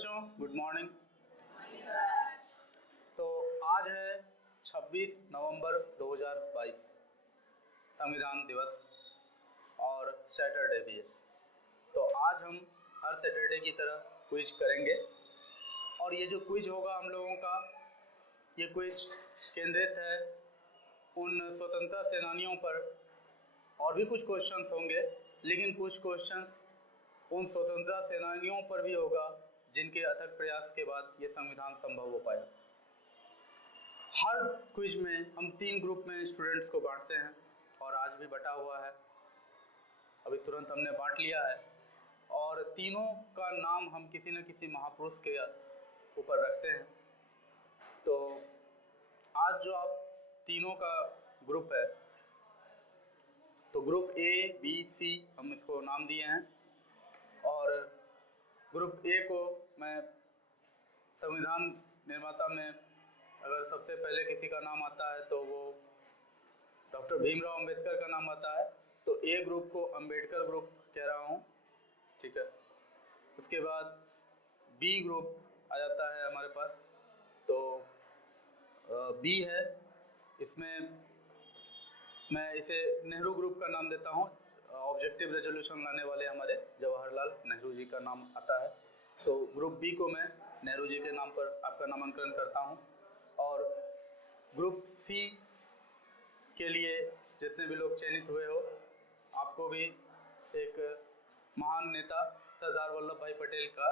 बच्चों, good morning. तो आज है 26 नवंबर 2022 संविधान दिवस और सैटरडे भी है। तो आज हम हर सैटरडे की तरह क्विज करेंगे और ये जो क्विज होगा हम लोगों का, ये क्विज केंद्रित है उन स्वतंत्रता सेनानियों पर। और भी कुछ क्वेश्चंस होंगे, लेकिन कुछ क्वेश्चंस उन स्वतंत्रता सेनानियों पर भी होगा जिनके अथक प्रयास के बाद ये संविधान संभव हो पाया। हर क्विज में हम 3 ग्रुप में स्टूडेंट्स को बांटते हैं और आज भी बटा हुआ है, अभी तुरंत हमने बांट लिया है। और तीनों का नाम हम किसी न किसी महापुरुष के ऊपर रखते हैं। तो आज जो आप तीनों का ग्रुप है, तो ग्रुप ए, बी, सी हम इसको नाम दिए हैं। और ग्रुप ए को मैं संविधान निर्माता में अगर सबसे पहले किसी का नाम आता है तो वो डॉक्टर भीमराव अंबेडकर का नाम आता है, तो ए ग्रुप को अंबेडकर ग्रुप कह रहा हूँ, ठीक है। उसके बाद बी ग्रुप आ जाता है हमारे पास, तो बी है, इसमें मैं इसे नेहरू ग्रुप का नाम देता हूँ। ऑब्जेक्टिव रेजोल्यूशन लाने वाले हमारे जवाहरलाल नेहरू जी का नाम आता है, तो ग्रुप बी को मैं नेहरू जी के नाम पर आपका नामांकन करता हूँ। और ग्रुप सी के लिए जितने भी लोग चयनित हुए हो, आपको भी एक महान नेता सरदार वल्लभ भाई पटेल का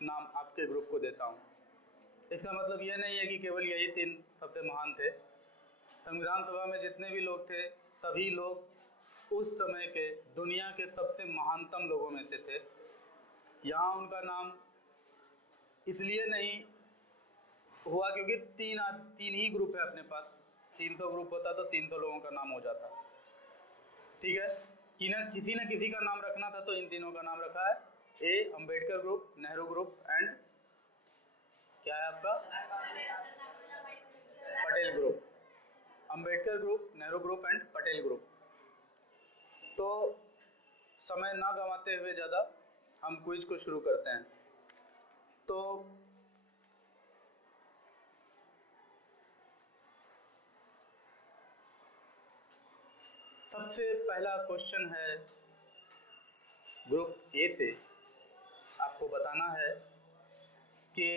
नाम आपके ग्रुप को देता हूँ। इसका मतलब यह नहीं है कि केवल यही 3 सबसे महान थे। संविधान सभा में जितने भी लोग थे, सभी लोग उस समय के दुनिया के सबसे महानतम लोगों में से थे। यहाँ उनका नाम इसलिए नहीं हुआ क्योंकि तीन ही ग्रुप है अपने पास। 300 ग्रुप होता तो 300 लोगों का नाम हो जाता, ठीक है। किसी न किसी का नाम रखना था, तो इन तीनों का नाम रखा है। A Ambedkar group, Nehru group and क्या है आपका, Patel group. Ambedkar group, Nehru group and Patel group. तो समय ना गंवाते हुए ज़्यादा हम क्विज को शुरू करते हैं। तो सबसे पहला क्वेश्चन है ग्रुप ए से। आपको बताना है कि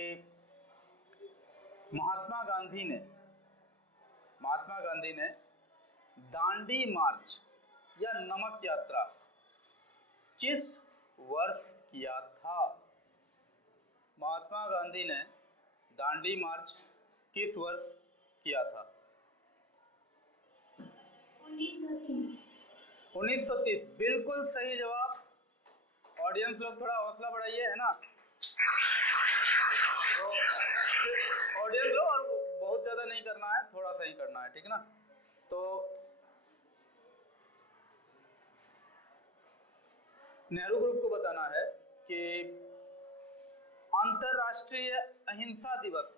महात्मा गांधी ने दांडी मार्च या नमक यात्रा किस वर्ष किया था? महात्मा गांधी ने दांडी मार्च किस वर्ष किया था? 1930। बिल्कुल सही जवाब। ऑडियंस लोग थोड़ा हौसला बढ़ाइए, है ना। तो ऑडियंस लोग, और बहुत ज़्यादा नहीं करना है, थोड़ा सा ही करना है, ठीक है ना। तो नेहरू ग्रुप को बताना है कि अंतर्राष्ट्रीय अहिंसा दिवस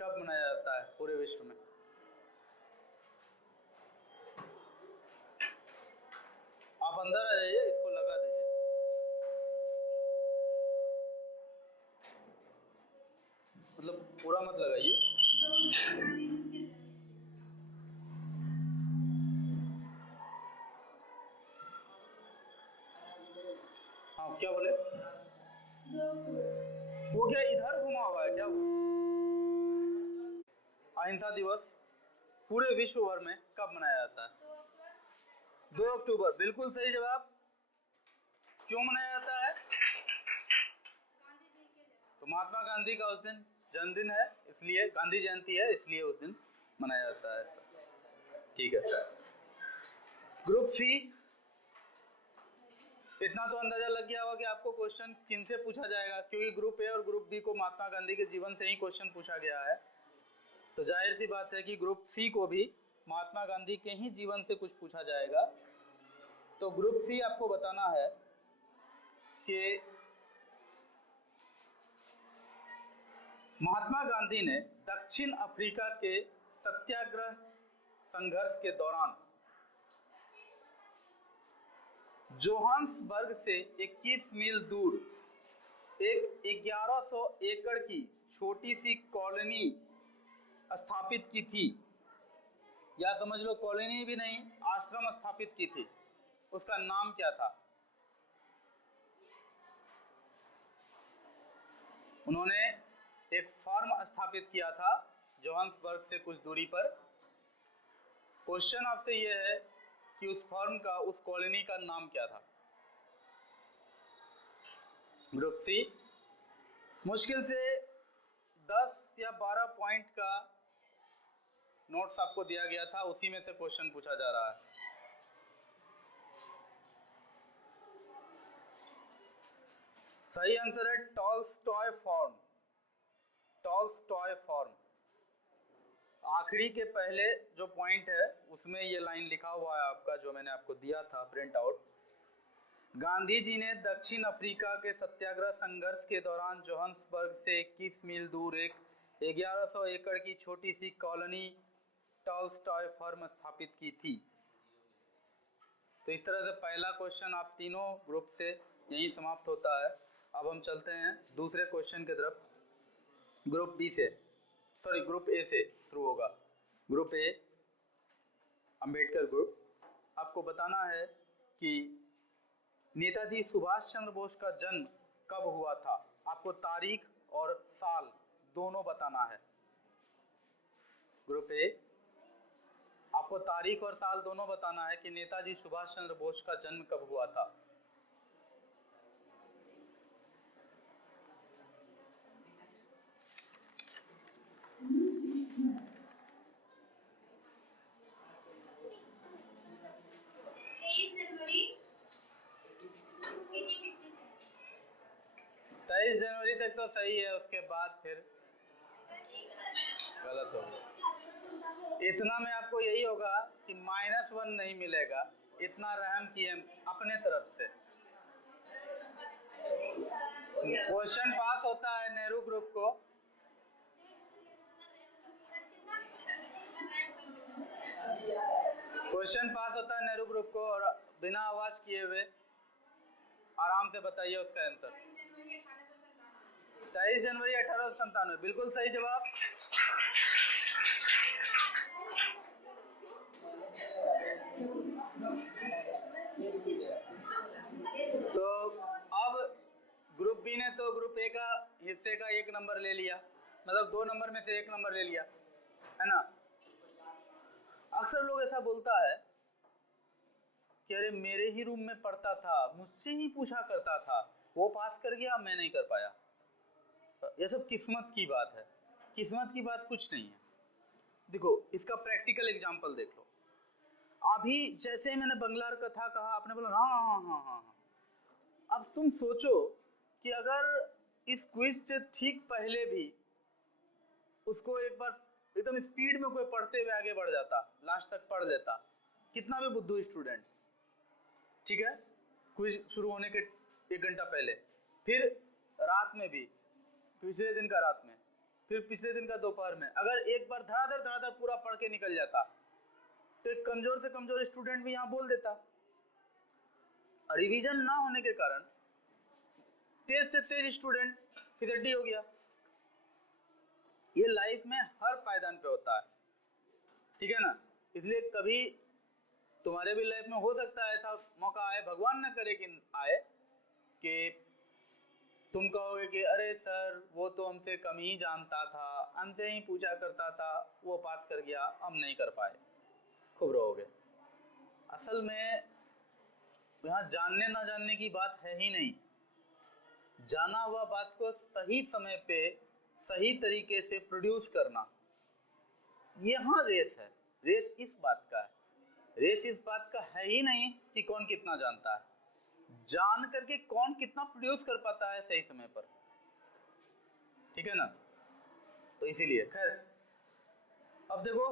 कब मनाया जाता है पूरे विश्व में? आप अंदर आ जाइए, इसको लगा दीजिए। मतलब पूरा मत लगाइए। हाँ, क्या बोले? वो क्या इधर घुमा हुआ है क्या? अहिंसा दिवस पूरे विश्व भर में कब मनाया जाता है? 2 अक्टूबर। बिल्कुल सही जवाब। क्यों मनाया जाता है? तो महात्मा गांधी का उस दिन जन्मदिन है, इसलिए गांधी जयंती है, इसलिए उस दिन मनाया जाता है, ठीक है। ग्रुप सी, इतना तो अंदाजा लग गया होगा कि आपको क्वेश्चन किन से पूछा जाएगा, क्योंकि ग्रुप ए और ग्रुप बी को महात्मा गांधी के जीवन से ही क्वेश्चन पूछा गया है। तो जाहिर सी बात है कि ग्रुप सी को भी महात्मा गांधी के ही जीवन से कुछ पूछा जाएगा। तो ग्रुप सी आपको बताना है कि महात्मा गांधी ने दक्षिण अफ्रीका के सत्याग्रह संघर्ष के दौरान जोहान्सबर्ग से 21 मील दूर एक 1100 एकड़ की छोटी सी कॉलोनी स्थापित की थी, या समझ लो कॉलोनी भी नहीं, आश्रम स्थापित की थी, उसका नाम क्या था? उन्होंने एक फार्म स्थापित किया था जोहान्सबर्ग से कुछ दूरी पर। क्वेश्चन आपसे यह है कि उस फार्म का, उस कॉलोनी का नाम क्या था? ग्रुप सी, मुश्किल से 10 या 12 पॉइंट का नोट्स आपको दिया गया था, उसी में से क्वेश्चन पूछा जा रहा है। सही आंसर है टॉल्स्टॉय फार्म। टॉल्स्टॉय फार्म, आखिरी के पहले जो पॉइंट है उसमें ये लाइन लिखा हुआ है आपका, जो मैंने आपको दिया था प्रिंट आउट। गांधी जी ने दक्षिण अफ्रीका के सत्याग्रह संघर्ष के दौरान जोहान्सबर्ग से 21 मील दूर एक 1100 एकड़ की छोटी सी कॉलोनी टॉल्स्टॉय फार्म स्थापित की थी। तो इस तरह से पहला क्वेश्चन आप तीनों ग्रुप से यहीं समाप्त होता है। अब हम चलते हैं दूसरे क्वेश्चन की तरफ। ग्रुप बी से, सॉरी ग्रुप ए से शुरू होगा। Group A, Ambedkar group. आपको बताना है कि नेताजी सुभाष चंद्र बोस का जन्म कब हुआ था। आपको तारीख और साल दोनों बताना है। ग्रुप ए, आपको तारीख और साल दोनों बताना है कि नेताजी सुभाष चंद्र बोस का जन्म कब हुआ था। जनवरी तक तो सही है, उसके बाद फिर गलत हो गया। इतना में आपको यही होगा कि -1 नहीं मिलेगा, इतना रहम किए अपने तरफ से। क्वेश्चन पास होता है नेहरू ग्रुप को। क्वेश्चन पास होता है नेहरू ग्रुप को, और बिना आवाज किए हुए आराम से बताइए उसका आंसर। 23 जनवरी 1897, बिल्कुल सही जवाब। तो अब ग्रुप बी ने तो ग्रुप ए का हिस्से का 1 नंबर ले लिया, मतलब 2 नंबर में से 1 नंबर ले लिया, है ना। अक्सर लोग ऐसा बोलता है कि अरे मेरे ही रूम में पढ़ता था, मुझसे ही पूछा करता था, वो पास कर गया, मैं नहीं कर पाया। ये सब किस्मत की बात है। किस्मत की बात कुछ नहीं है। देखो इसका प्रैक्टिकल एग्जांपल देख लो। अभी जैसे मैंने बंगलार कथा कहा, आपने बोला हाँ हाँ हाँ हाँ हाँ। अब तुम सोचो कि अगर इस क्विज से ठीक पहले भी उसको एक बार एकदम स्पीड में कोई पढ़ते हुए आगे बढ़ जाता, लास्ट तक पढ़ लेता, कितना भी बुद्धू स्टूडेंट, ठीक है, क्विज शुरू होने के 1 घंटा पहले, फिर रात में भी, पिछले दिन का रात में, फिर पिछले दिन का दोपहर में, अगर एक बार धड़ाधड़ पूरा पढ़ के निकल जाता, तो एक कमजोर से कमजोर स्टूडेंट भी यहाँ बोल देता। रिवीजन ना होने के कारण तेज से तेज स्टूडेंट फिसड्डी हो गया। ये लाइफ में हर पायदान पे होता है, ठीक है ना। इसलिए कभी तुम्हारे भी लाइफ में हो सकता है ऐसा मौका आए, भगवान ना करे कि आए, कि तुम कहोगे कि अरे सर वो तो हमसे कम ही जानता था, हमसे ही पूछा करता था, वो पास कर गया, हम नहीं कर पाए, खूब रहोगे। असल में यहाँ जानने ना जानने की बात है ही नहीं। जाना हुआ बात को सही समय पे सही तरीके से प्रोड्यूस करना, यहाँ रेस है। रेस इस बात का है, रेस इस बात का है ही नहीं कि कौन कितना जानता है, जान करके कौन कितना प्रोड्यूस कर पाता है सही समय पर, ठीक है ना। तो इसीलिए खैर, अब देखो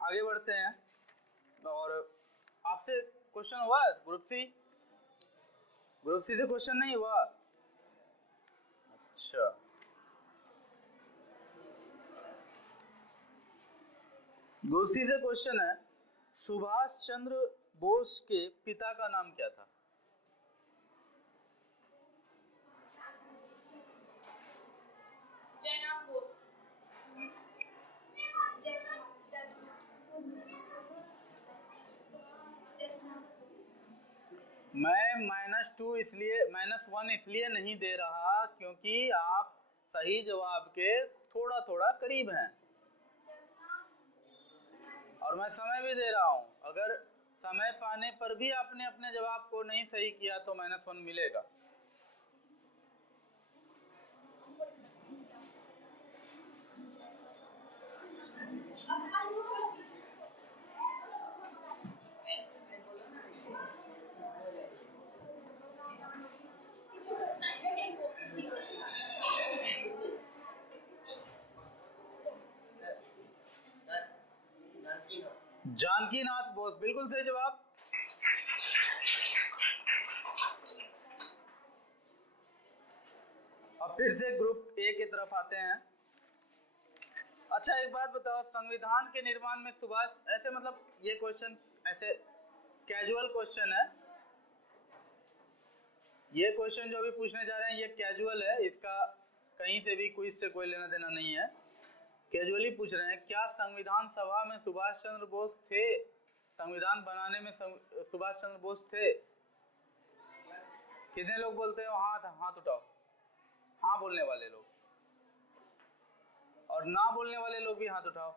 आगे बढ़ते हैं। और आपसे क्वेश्चन हुआ है ग्रुप सी? ग्रुप सी से क्वेश्चन नहीं हुआ? अच्छा, ग्रुप सी से क्वेश्चन है, सुभाष चंद्र बोस के पिता का नाम क्या था? मैं -1 इसलिए नहीं दे रहा क्योंकि आप सही जवाब के थोड़ा थोड़ा करीब हैं, और मैं समय भी दे रहा हूं। अगर समय पाने पर भी आपने अपने जवाब को नहीं सही किया तो -1 मिलेगा। जानकी नाथ बोस, बिल्कुल सही जवाब। अब फिर से ग्रुप ए की तरफ आते हैं। अच्छा एक बात बताओ, संविधान के निर्माण में सुभाष, ऐसे मतलब ये क्वेश्चन ऐसे कैजुअल क्वेश्चन है, ये क्वेश्चन जो अभी पूछने जा रहे हैं ये कैजुअल है, इसका कहीं से भी क्विज से कोई लेना देना नहीं है, कैजुअली पूछ रहे हैं। क्या संविधान सभा में सुभाष चंद्र बोस थे? संविधान बनाने में सुभाष चंद्र बोस थे? कितने लोग बोलते हो हाँ? हाथ उठाओ, हाँ बोलने वाले लोग, और ना बोलने वाले लोग भी हाथ उठाओ।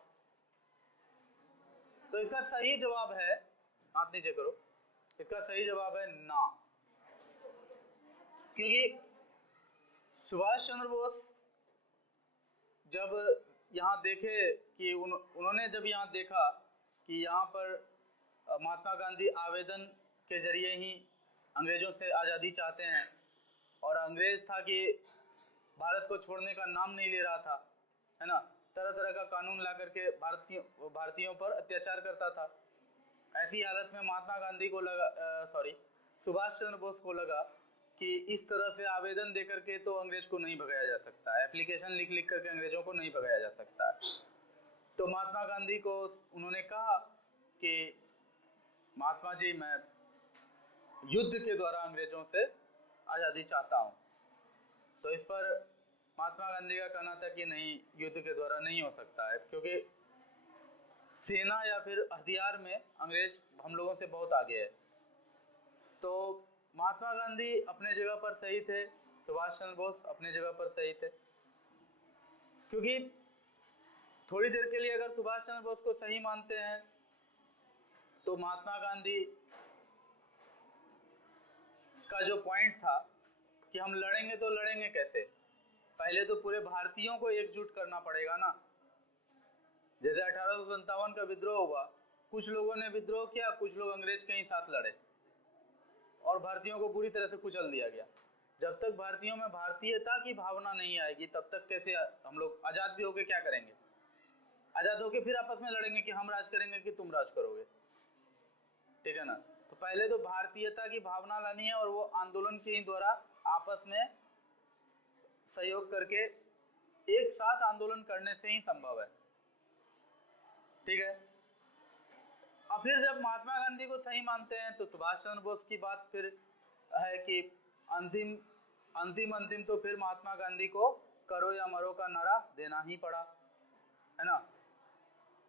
तो इसका सही जवाब है, हाथ नीचे करो, इसका सही जवाब है ना। क्योंकि सुभाष चंद्र बोस जब यहाँ देखे कि उन्होंने जब यहाँ देखा कि यहाँ पर महात्मा गांधी आवेदन के जरिए ही अंग्रेजों से आज़ादी चाहते हैं, और अंग्रेज था कि भारत को छोड़ने का नाम नहीं ले रहा था, है ना, तरह तरह का कानून ला करके भारतीयों पर अत्याचार करता था। ऐसी हालत में महात्मा गांधी को लगा, सुभाष चंद्र बोस को लगा कि इस तरह से आवेदन दे करके तो अंग्रेज को नहीं भगाया जा सकता है, एप्लीकेशन लिख लिख करके अंग्रेजों को नहीं भगाया जा सकता है। तो महात्मा गांधी को उन्होंने कहा कि महात्मा जी, मैं युद्ध के द्वारा अंग्रेजों से आज़ादी चाहता हूँ। तो इस पर महात्मा गांधी का कहना था कि नहीं, युद्ध के द्वारा नहीं हो सकता है, क्योंकि सेना या फिर हथियार में अंग्रेज हम लोगों से बहुत आगे है। तो महात्मा गांधी अपने जगह पर सही थे, सुभाष चंद्र बोस अपने जगह पर सही थे। क्योंकि थोड़ी देर के लिए अगर सुभाष चंद्र बोस को सही मानते हैं तो महात्मा गांधी का जो पॉइंट था कि हम लड़ेंगे तो लड़ेंगे कैसे, पहले तो पूरे भारतीयों को एकजुट करना पड़ेगा ना। जैसे 1857 का विद्रोह हुआ, कुछ लोगों ने विद्रोह किया, कुछ लोग अंग्रेज के ही साथ लड़े और भारतीयों को पूरी तरह से कुचल दिया गया। जब तक भारतीयों में भारतीयता की भावना नहीं आएगी तब तक कैसे हम लोग आज़ाद भी होके क्या करेंगे? आज़ाद होके फिर आपस में लड़ेंगे कि हम राज करेंगे कि तुम राज करोगे, ठीक है ना। तो पहले तो भारतीयता की भावना लानी है, और वो आंदोलन के ही द्वारा आपस में सहयोग करके एक साथ आंदोलन करने से ही संभव है, ठीक है। और फिर जब महात्मा गांधी को सही मानते हैं तो सुभाष चंद्र बोस की बात फिर है कि अंतिम तो फिर महात्मा गांधी को करो या मरो का नारा देना ही पड़ा, है ना।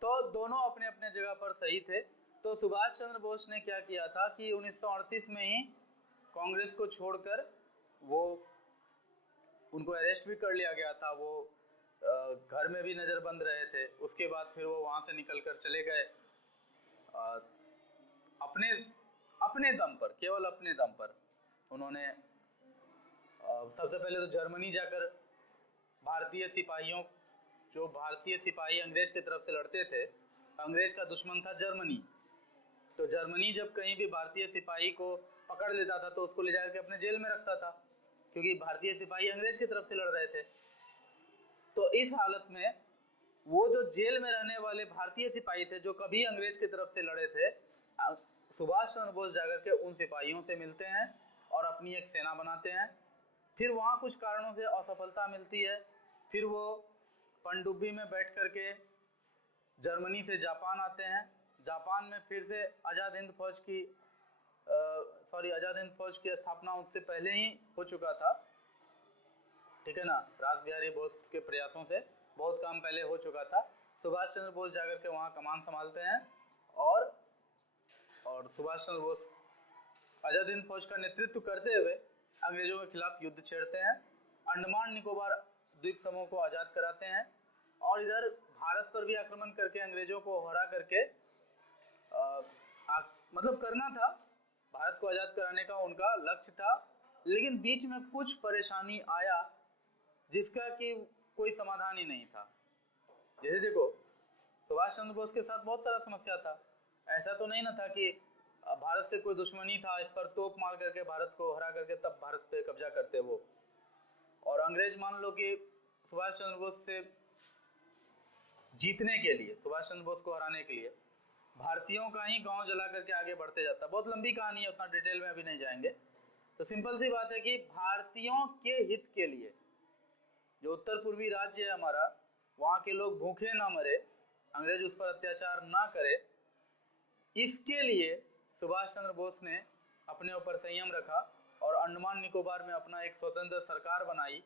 तो दोनों अपने अपने जगह पर सही थे। तो सुभाष चंद्र बोस ने क्या किया था कि 1938 में ही कांग्रेस को छोड़कर वो उनको अरेस्ट भी कर लिया गया था, वो घर में भी नज़रबंद रहे थे। उसके बाद फिर वो वहाँ से निकल कर चले गए अपने दम पर, केवल अपने दम पर। उन्होंने सबसे पहले तो जर्मनी जाकर भारतीय सिपाही अंग्रेज की तरफ से लड़ते थे, अंग्रेज का दुश्मन था जर्मनी। तो जर्मनी जब कहीं भी भारतीय सिपाही को पकड़ लेता था तो उसको ले जाकर के अपने जेल में रखता था, क्योंकि भारतीय सिपाही अंग्रेज की तरफ से लड़ रहे थे। तो इस हालत में वो जो जेल में रहने वाले भारतीय सिपाही थे जो कभी अंग्रेज की तरफ से लड़े थे, सुभाष चंद्र बोस जाकर के उन सिपाहियों से मिलते हैं और अपनी एक सेना बनाते हैं। फिर वहाँ कुछ कारणों से असफलता मिलती है, फिर वो पनडुब्बी में बैठ करके जर्मनी से जापान आते हैं। जापान में फिर से आज़ाद हिंद फौज की स्थापना उससे पहले ही हो चुका था, ठीक है ना। रास बिहारी बोस के प्रयासों से बहुत काम पहले हो चुका था। सुभाष चंद्र बोस जाकर के वहाँ कमान संभालते हैं और सुभाष चंद्र बोस आजाद हिंद फौज का नेतृत्व करते हुए अंग्रेजों के खिलाफ युद्ध छेड़ते हैं, अंडमान निकोबार द्वीप समूह को आज़ाद कराते हैं और इधर भारत पर भी आक्रमण करके अंग्रेजों को हरा करके मतलब करना था, भारत को आज़ाद कराने का उनका लक्ष्य था। लेकिन बीच में कुछ परेशानी आया जिसका कि कोई समाधान ही नहीं था। जैसे देखो, सुभाष चंद्र बोस के साथ बहुत सारा समस्या था। ऐसा तो नहीं ना था कि भारत से कोई दुश्मनी था, इस पर तोप मार करके भारत को हरा करके तब भारत पे कब्जा करते वो। और अंग्रेज मान लो कि सुभाष चंद्र बोस से जीतने के लिए, सुभाष चंद्र बोस को हराने के लिए भारतीयों का ही गांव जला करके आगे बढ़ते जाता। बहुत लंबी कहानी है, उतना डिटेल में अभी नहीं जाएंगे। तो सिंपल सी बात है कि भारतीयों के हित के लिए जो उत्तर पूर्वी राज्य है हमारा, वहाँ के लोग भूखे ना मरे, अंग्रेज उस पर अत्याचार ना करे, इसके लिए सुभाष चंद्र बोस ने अपने ऊपर संयम रखा और अंडमान निकोबार में अपना एक स्वतंत्र सरकार बनाई।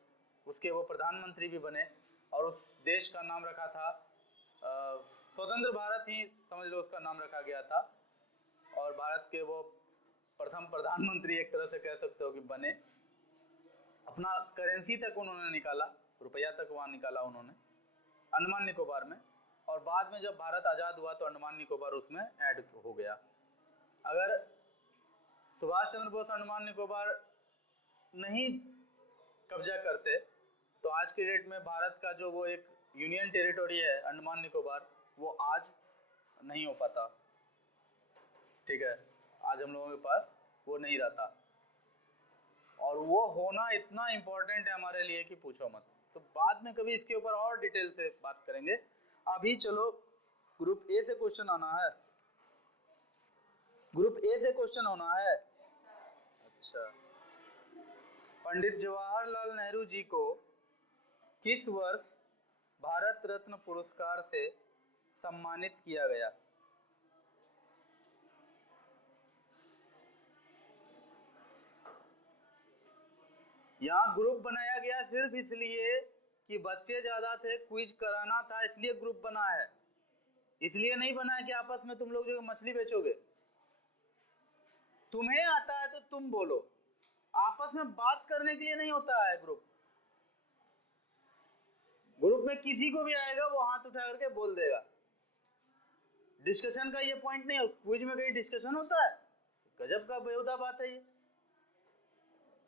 उसके वो प्रधानमंत्री भी बने और उस देश का नाम रखा था स्वतंत्र भारत ही समझ लो उसका नाम रखा गया था। और भारत के वो प्रथम प्रधानमंत्री एक तरह से कह सकते हो कि बने। अपना करेंसी तक उन्होंने निकाला, रुपया तक वहाँ निकाला उन्होंने अंडमान निकोबार में। और बाद में जब भारत आज़ाद हुआ तो अंडमान निकोबार उसमें ऐड हो गया। अगर सुभाष चंद्र बोस अंडमान निकोबार नहीं कब्जा करते तो आज के डेट में भारत का जो वो एक यूनियन टेरिटोरी है अंडमान निकोबार, वो आज नहीं हो पाता। ठीक है, आज हम लोगों के पास वो नहीं रहता। और वो होना इतना इम्पोर्टेंट है हमारे लिए कि पूछो मत। तो बाद में कभी इसके ऊपर और डिटेल से बात करेंगे। अभी चलो ग्रुप ए से क्वेश्चन आना है। ग्रुप ए से क्वेश्चन होना है। अच्छा, पंडित जवाहरलाल नेहरू जी को किस वर्ष भारत रत्न पुरस्कार से सम्मानित किया गया? यहाँ ग्रुप बनाया गया सिर्फ इसलिए कि बच्चे ज्यादा थे, क्विज कराना था, इसलिए ग्रुप बना है। इसलिए नहीं बना है कि आपस में तुम लोग जो मछली बेचोगे। तुम्हें आता है तो तुम बोलो, आपस में बात करने के लिए नहीं होता है ग्रुप। ग्रुप में किसी को भी आएगा वो हाथ उठा करके बोल देगा। डिस्कशन का ये पॉइंट नहीं है। क्विज में कहीं डिस्कशन होता है? गजब का बेहुदा बात है ये।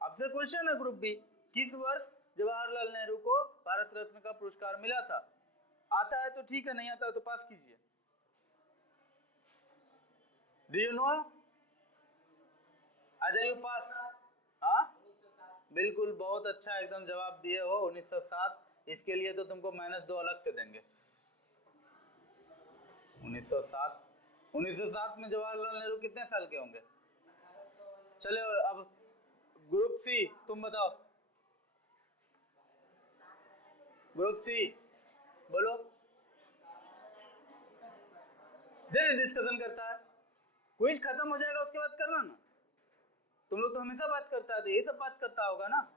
आपसे क्वेश्चन है ग्रुप बी, किस वर्ष जवाहरलाल नेहरू को भारत रत्न का पुरस्कार मिला था? आता है तो ठीक है, नहीं आता है तो पास कीजिए। Do you know? आदर यू पास? हाँ बिल्कुल, बहुत अच्छा एकदम जवाब दिए हो, 1907। इसके लिए तो तुमको -2 अलग से देंगे। 1907 में जवाहरलाल नेहरू कितने साल के होंगे? चलो अब ग्रुप सी, तुम बताओ। ग्रुप सी बोलो। फिर डिस्कशन करता है, क्विज खत्म हो जाएगा उसके बाद करना ना। तुम लोग तो हमेशा बात करता है तो ये सब बात करता होगा ना।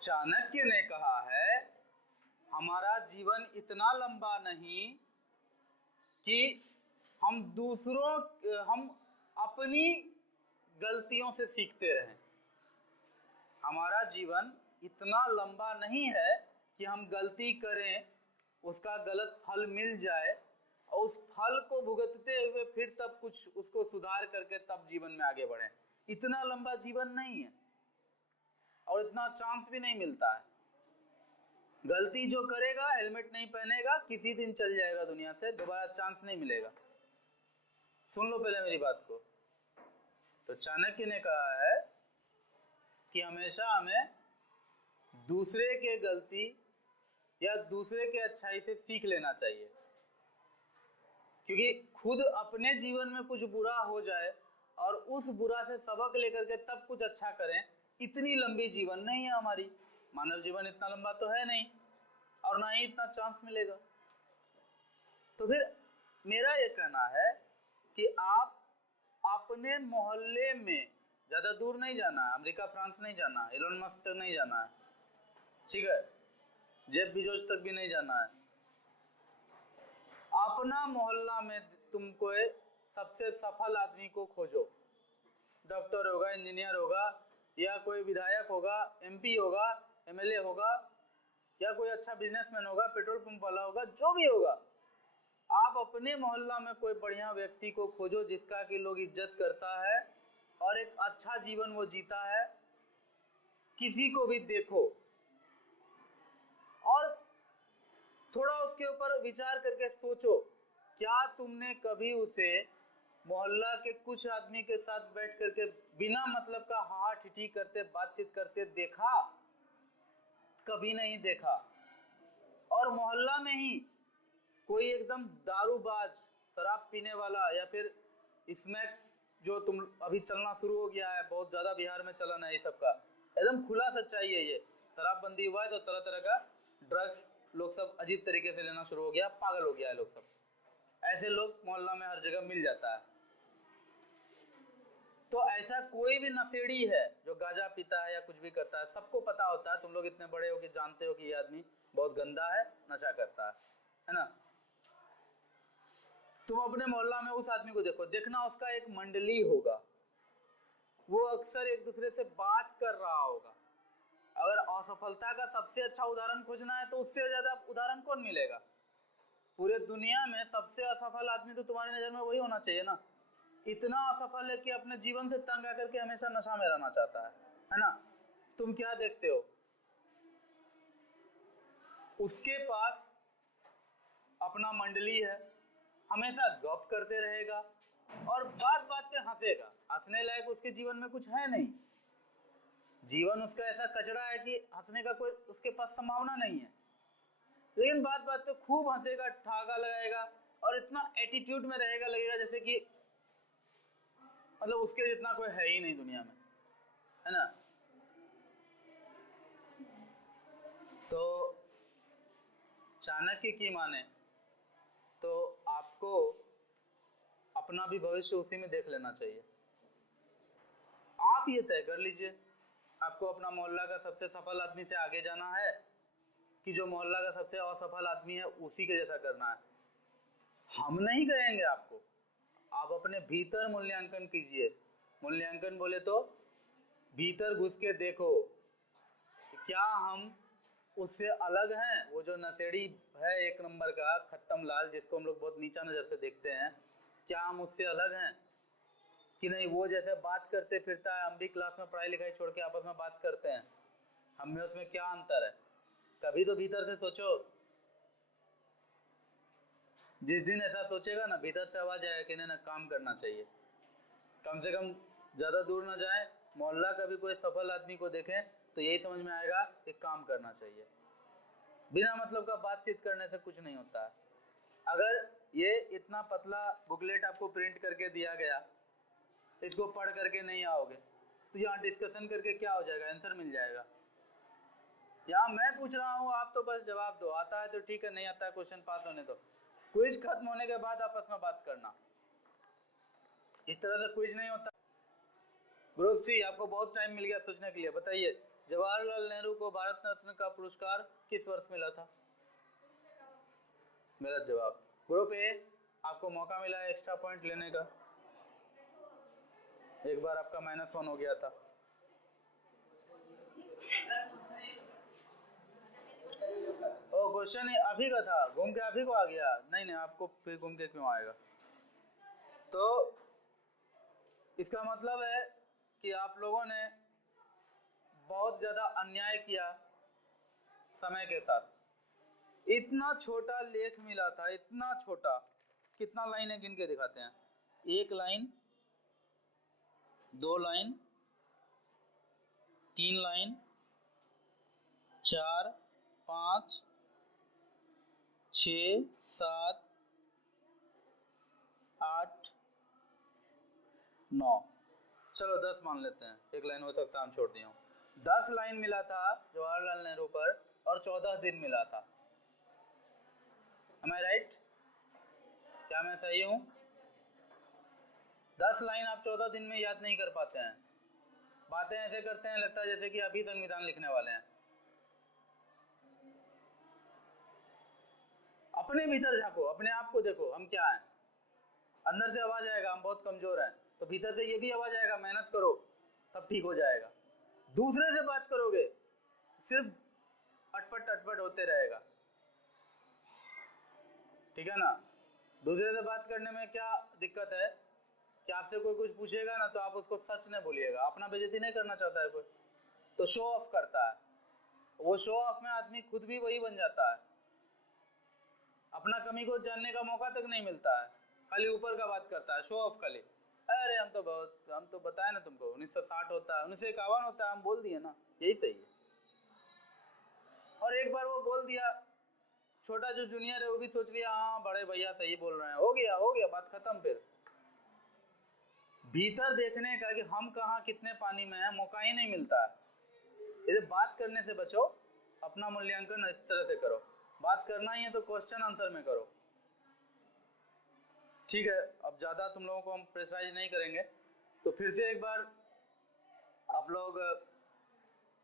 चाणक्य ने कहा है हमारा जीवन इतना लंबा नहीं कि हम अपनी गलतियों से सीखते रहें। हमारा जीवन इतना लंबा नहीं है कि हम गलती करें, उसका गलत फल मिल जाए और उस फल को भुगतते हुए फिर तब कुछ उसको सुधार करके तब जीवन में आगे बढ़ें। इतना लंबा जीवन नहीं है और इतना चांस भी नहीं मिलता है। गलती जो करेगा, हेलमेट नहीं पहनेगा, किसी दिन चल जाएगा दुनिया से, दोबारा चांस नहीं मिलेगा। सुन लो पहले मेरी बात को। तो चाणक्य ने कहा है कि हमेशा हमें दूसरे के गलती या दूसरे के अच्छाई से सीख लेना चाहिए, क्योंकि खुद अपने जीवन में कुछ बुरा हो जाए और उस बुरा से सबक लेकर के तब कुछ अच्छा करें, इतनी लंबी जीवन नहीं है हमारी। मानव जीवन इतना लंबा तो है नहीं और ना ही इतना चांस मिलेगा। तो फिर मेरा ये कहना है कि आप अपने मोहल्ले में, ज़्यादा दूर नहीं जाना है, अमेरिका फ्रांस नहीं जाना है, एलोन मस्क तक नहीं जाना है, ठीक है। जेफ बेजोस तक भी नहीं जाना है। अपना मोहल्ला में तुमको सबसे सफल आदमी को खोजो, डॉक्टर होगा, इंजीनियर होगा, या कोई विधायक होगा, एमपी होगा, एमएलए होगा, या कोई अच्छा बिजनेसमैन होगा, पेट्रोल पंप वाला होगा, जो भी होगा, आप अपने मोहल्ला में कोई बढ़िया व्यक्ति को खोजो जिसका कि लोग इज्जत करता है और एक अच्छा जीवन वो जीता है। किसी को भी देखो और थोड़ा उसके ऊपर विचार करके सोचो, क्या तुमने कभी उसे मोहल्ला के कुछ आदमी के साथ बैठ करके बिना मतलब का हा ठिठी करते बातचीत करते देखा? कभी नहीं देखा। और मोहल्ला में ही कोई एकदम दारूबाज, शराब पीने वाला, या फिर इसमें जो तुम अभी चलना शुरू हो गया है, बहुत ज़्यादा बिहार में चलन है ये सब का, एकदम खुला सच्चाई है ये। शराबबंदी हुआ है तो तरह तरह का ड्रग्स लोग सब अजीब तरीके से लेना शुरू हो गया, पागल हो गया है लोग सब। ऐसे लोग मोहल्ला में हर जगह मिल जाता है। तो ऐसा कोई भी नशेड़ी है जो गांजा पीता है या कुछ भी करता है, सबको पता होता है। तुम लोग इतने बड़े हो कि जानते हो कि ये आदमी बहुत गंदा है, नशा करता है ना। तुम अपने मोहल्ला में उस आदमी को देखो, देखना उसका एक मंडली होगा, वो अक्सर एक दूसरे से बात कर रहा होगा। अगर असफलता का सबसे अच्छा उदाहरण खोजना है तो उससे ज्यादा उदाहरण कौन मिलेगा? पूरे दुनिया में सबसे असफल आदमी तो तुम्हारी नजर में वही होना चाहिए ना। इतना असफल है कि अपने जीवन से तंग आकर के हमेशा नशा में रहना चाहता है ना। तुम क्या देखते हो? उसके पास अपना मंडली है, हमेशा गप करते रहेगा और बात बात पे हंसेगा। हंसने लायक उसके जीवन में कुछ है नहीं। जीवन उसका ऐसा कचरा है कि हंसने का कोई उसके पास संभावना नहीं है, लेकिन बात बात पे खूब हंसेगा, ठागा लगाएगा और इतना एटीट्यूड में रहेगा, लगेगा जैसे कि मतलब उसके जितना कोई है ही नहीं दुनिया में, है ना। तो चाणक्य की माने तो आपको अपना भी भविष्य उसी में देख लेना चाहिए। आप ये तय कर लीजिए, आपको अपना मोहल्ला का सबसे सफल आदमी से आगे जाना है कि जो मोहल्ला का सबसे असफल आदमी है उसी के जैसा करना है। हम नहीं कहेंगे आपको, आप अपने भीतर मूल्यांकन कीजिए। मूल्यांकन बोले तो भीतर घुस के देखो क्या हम उससे अलग हैं। वो जो नशेड़ी है एक नंबर का खत्म लाल, जिसको हम लोग बहुत नीचा नज़र से देखते हैं, क्या हम उससे अलग हैं कि नहीं? वो जैसे बात करते फिरता है, हम भी क्लास में पढ़ाई लिखाई छोड़ के आपस में बात करते हैं, हम में उसमें क्या अंतर है? कभी तो भीतर से सोचो। जिस दिन ऐसा सोचेगा ना, भीतर से आवाज आएगा कि नहीं ना, काम करना चाहिए। कम से कम ज़्यादा दूर ना जाए, मोहल्ला का भी कोई सफल आदमी को देखें तो यही समझ में आएगा कि काम करना चाहिए। बिना मतलब का बातचीत करने से कुछ नहीं होता है। अगर ये इतना पतला बुकलेट आपको प्रिंट करके दिया गया, इसको पढ़ करके नहीं आओगे तो यहाँ डिस्कशन करके क्या हो जाएगा? आंसर मिल जाएगा। यहाँ मैं पूछ रहा हूँ, आप तो बस जवाब दो। आता है तो ठीक है, नहीं आता है क्वेश्चन पास होने दो। क्विज खत्म होने के बाद आपस में बात करना। इस तरह से क्विज नहीं होता। ग्रुप सी, आपको बहुत टाइम मिल गया सोचने के लिए। बताइए, जवाहरलाल नेहरू को भारत रत्न का पुरस्कार किस वर्ष मिला था? गलत जवाब। ग्रुप ए, आपको मौका मिला है एक्स्ट्रा पॉइंट लेने का। एक बार आपका -1 हो गया था। ओ, क्वेश्चन अभी का था, घूम के अभी को आ गया। नहीं नहीं, आपको फिर घूम के क्यों आएगा? तो इसका मतलब है कि आप लोगों ने बहुत ज़्यादा अन्याय किया समय के साथ। इतना छोटा लेख मिला था, इतना छोटा। कितना लाइन है गिन के दिखाते हैं? 1 लाइन, 2 लाइन, 3 लाइन, 4, 5, 6, 7, 8, 9, चलो 10 मान लेते हैं। 1 लाइन हो सकता है हम छोड़ दिया हूँ। 10 लाइन मिला था जवाहरलाल नेहरू पर और 14 दिन मिला था। Am I right? क्या मैं सही हूँ? 10 लाइन आप 14 दिन में याद नहीं कर पाते हैं। बातें ऐसे करते हैं, लगता है जैसे कि अभी संविधान लिखने वाले हैं। अपने भीतर झांको, अपने आप को देखो हम क्या हैं। अंदर से आवाज आएगा हम बहुत कमजोर हैं, तो भीतर से ये भी आवाज आएगा मेहनत करो तब ठीक हो जाएगा। दूसरे से बात करोगे सिर्फ अटपट अटपट होते रहेगा, ठीक है ना। दूसरे से बात करने में क्या दिक्कत है कि आपसे कोई कुछ पूछेगा ना तो आप उसको सच नहीं बोलिएगा, अपना बेइज्जती नहीं करना चाहता है कोई, तो शो ऑफ करता है। वो शो ऑफ में आदमी खुद भी वही बन जाता है, अपना कमी को जानने का मौका तक नहीं मिलता है, खाली ऊपर का बात करता है, शो ऑफ खाली। अरे हम तो बताए ना तुमको 1960 होता है, 1951 होता है, हम बोल दिए ना, यही सही है। और एक बार वो बोल दिया, छोटा जो जूनियर है वो भी सोच लिया हाँ बड़े भैया सही बोल रहे हैं, हो गया बात खत्म। फिर भीतर देखने का कि हम कहाँ कितने पानी में है मौका ही नहीं मिलता है। इधर बात करने से बचो, अपना मूल्यांकन इस तरह से करो, बात करना ही है तो क्वेश्चन आंसर में करो, ठीक है। अब ज़्यादा तुम लोगों को हम प्रेशराइज नहीं करेंगे, तो फिर से एक बार आप लोग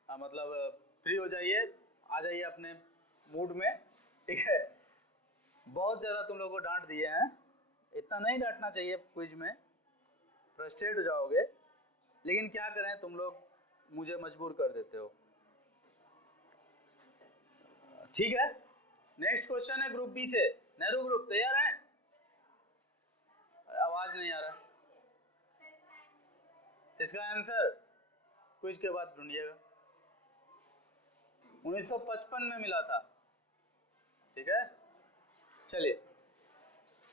मतलब फ्री हो जाइए, आ जाइए अपने मूड में, ठीक है। बहुत ज़्यादा तुम लोगों को डांट दिए हैं, इतना नहीं डांटना चाहिए, क्विज में फ्रस्ट्रेट हो जाओगे, लेकिन क्या करें तुम लोग मुझे मजबूर कर देते हो, ठीक है। नेक्स्ट क्वेश्चन है ग्रुप बी से, नेहरू ग्रुप तैयार है? आवाज नहीं आ रहा, इसका आंसर क्विज के बाद ढूंढिएगा, 1955 में मिला था, ठीक है। चलिए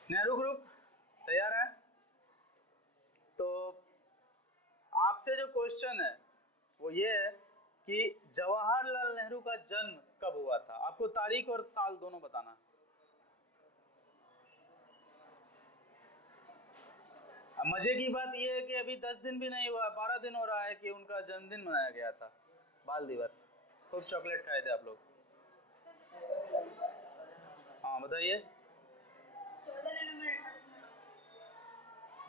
नेहरू ग्रुप तैयार है? तो आपसे जो क्वेश्चन है वो ये है कि जवाहरलाल नेहरू का जन्म कब हुआ था, आपको तारीख और साल दोनों बताना है। मजे की बात यह है कि अभी 10 दिन भी नहीं हुआ, 12 दिन हो रहा है कि उनका जन्मदिन मनाया गया था, बाल दिवस। खूब चॉकलेट खाए थे आप लोग। हाँ बताइए। 14 नवंबर।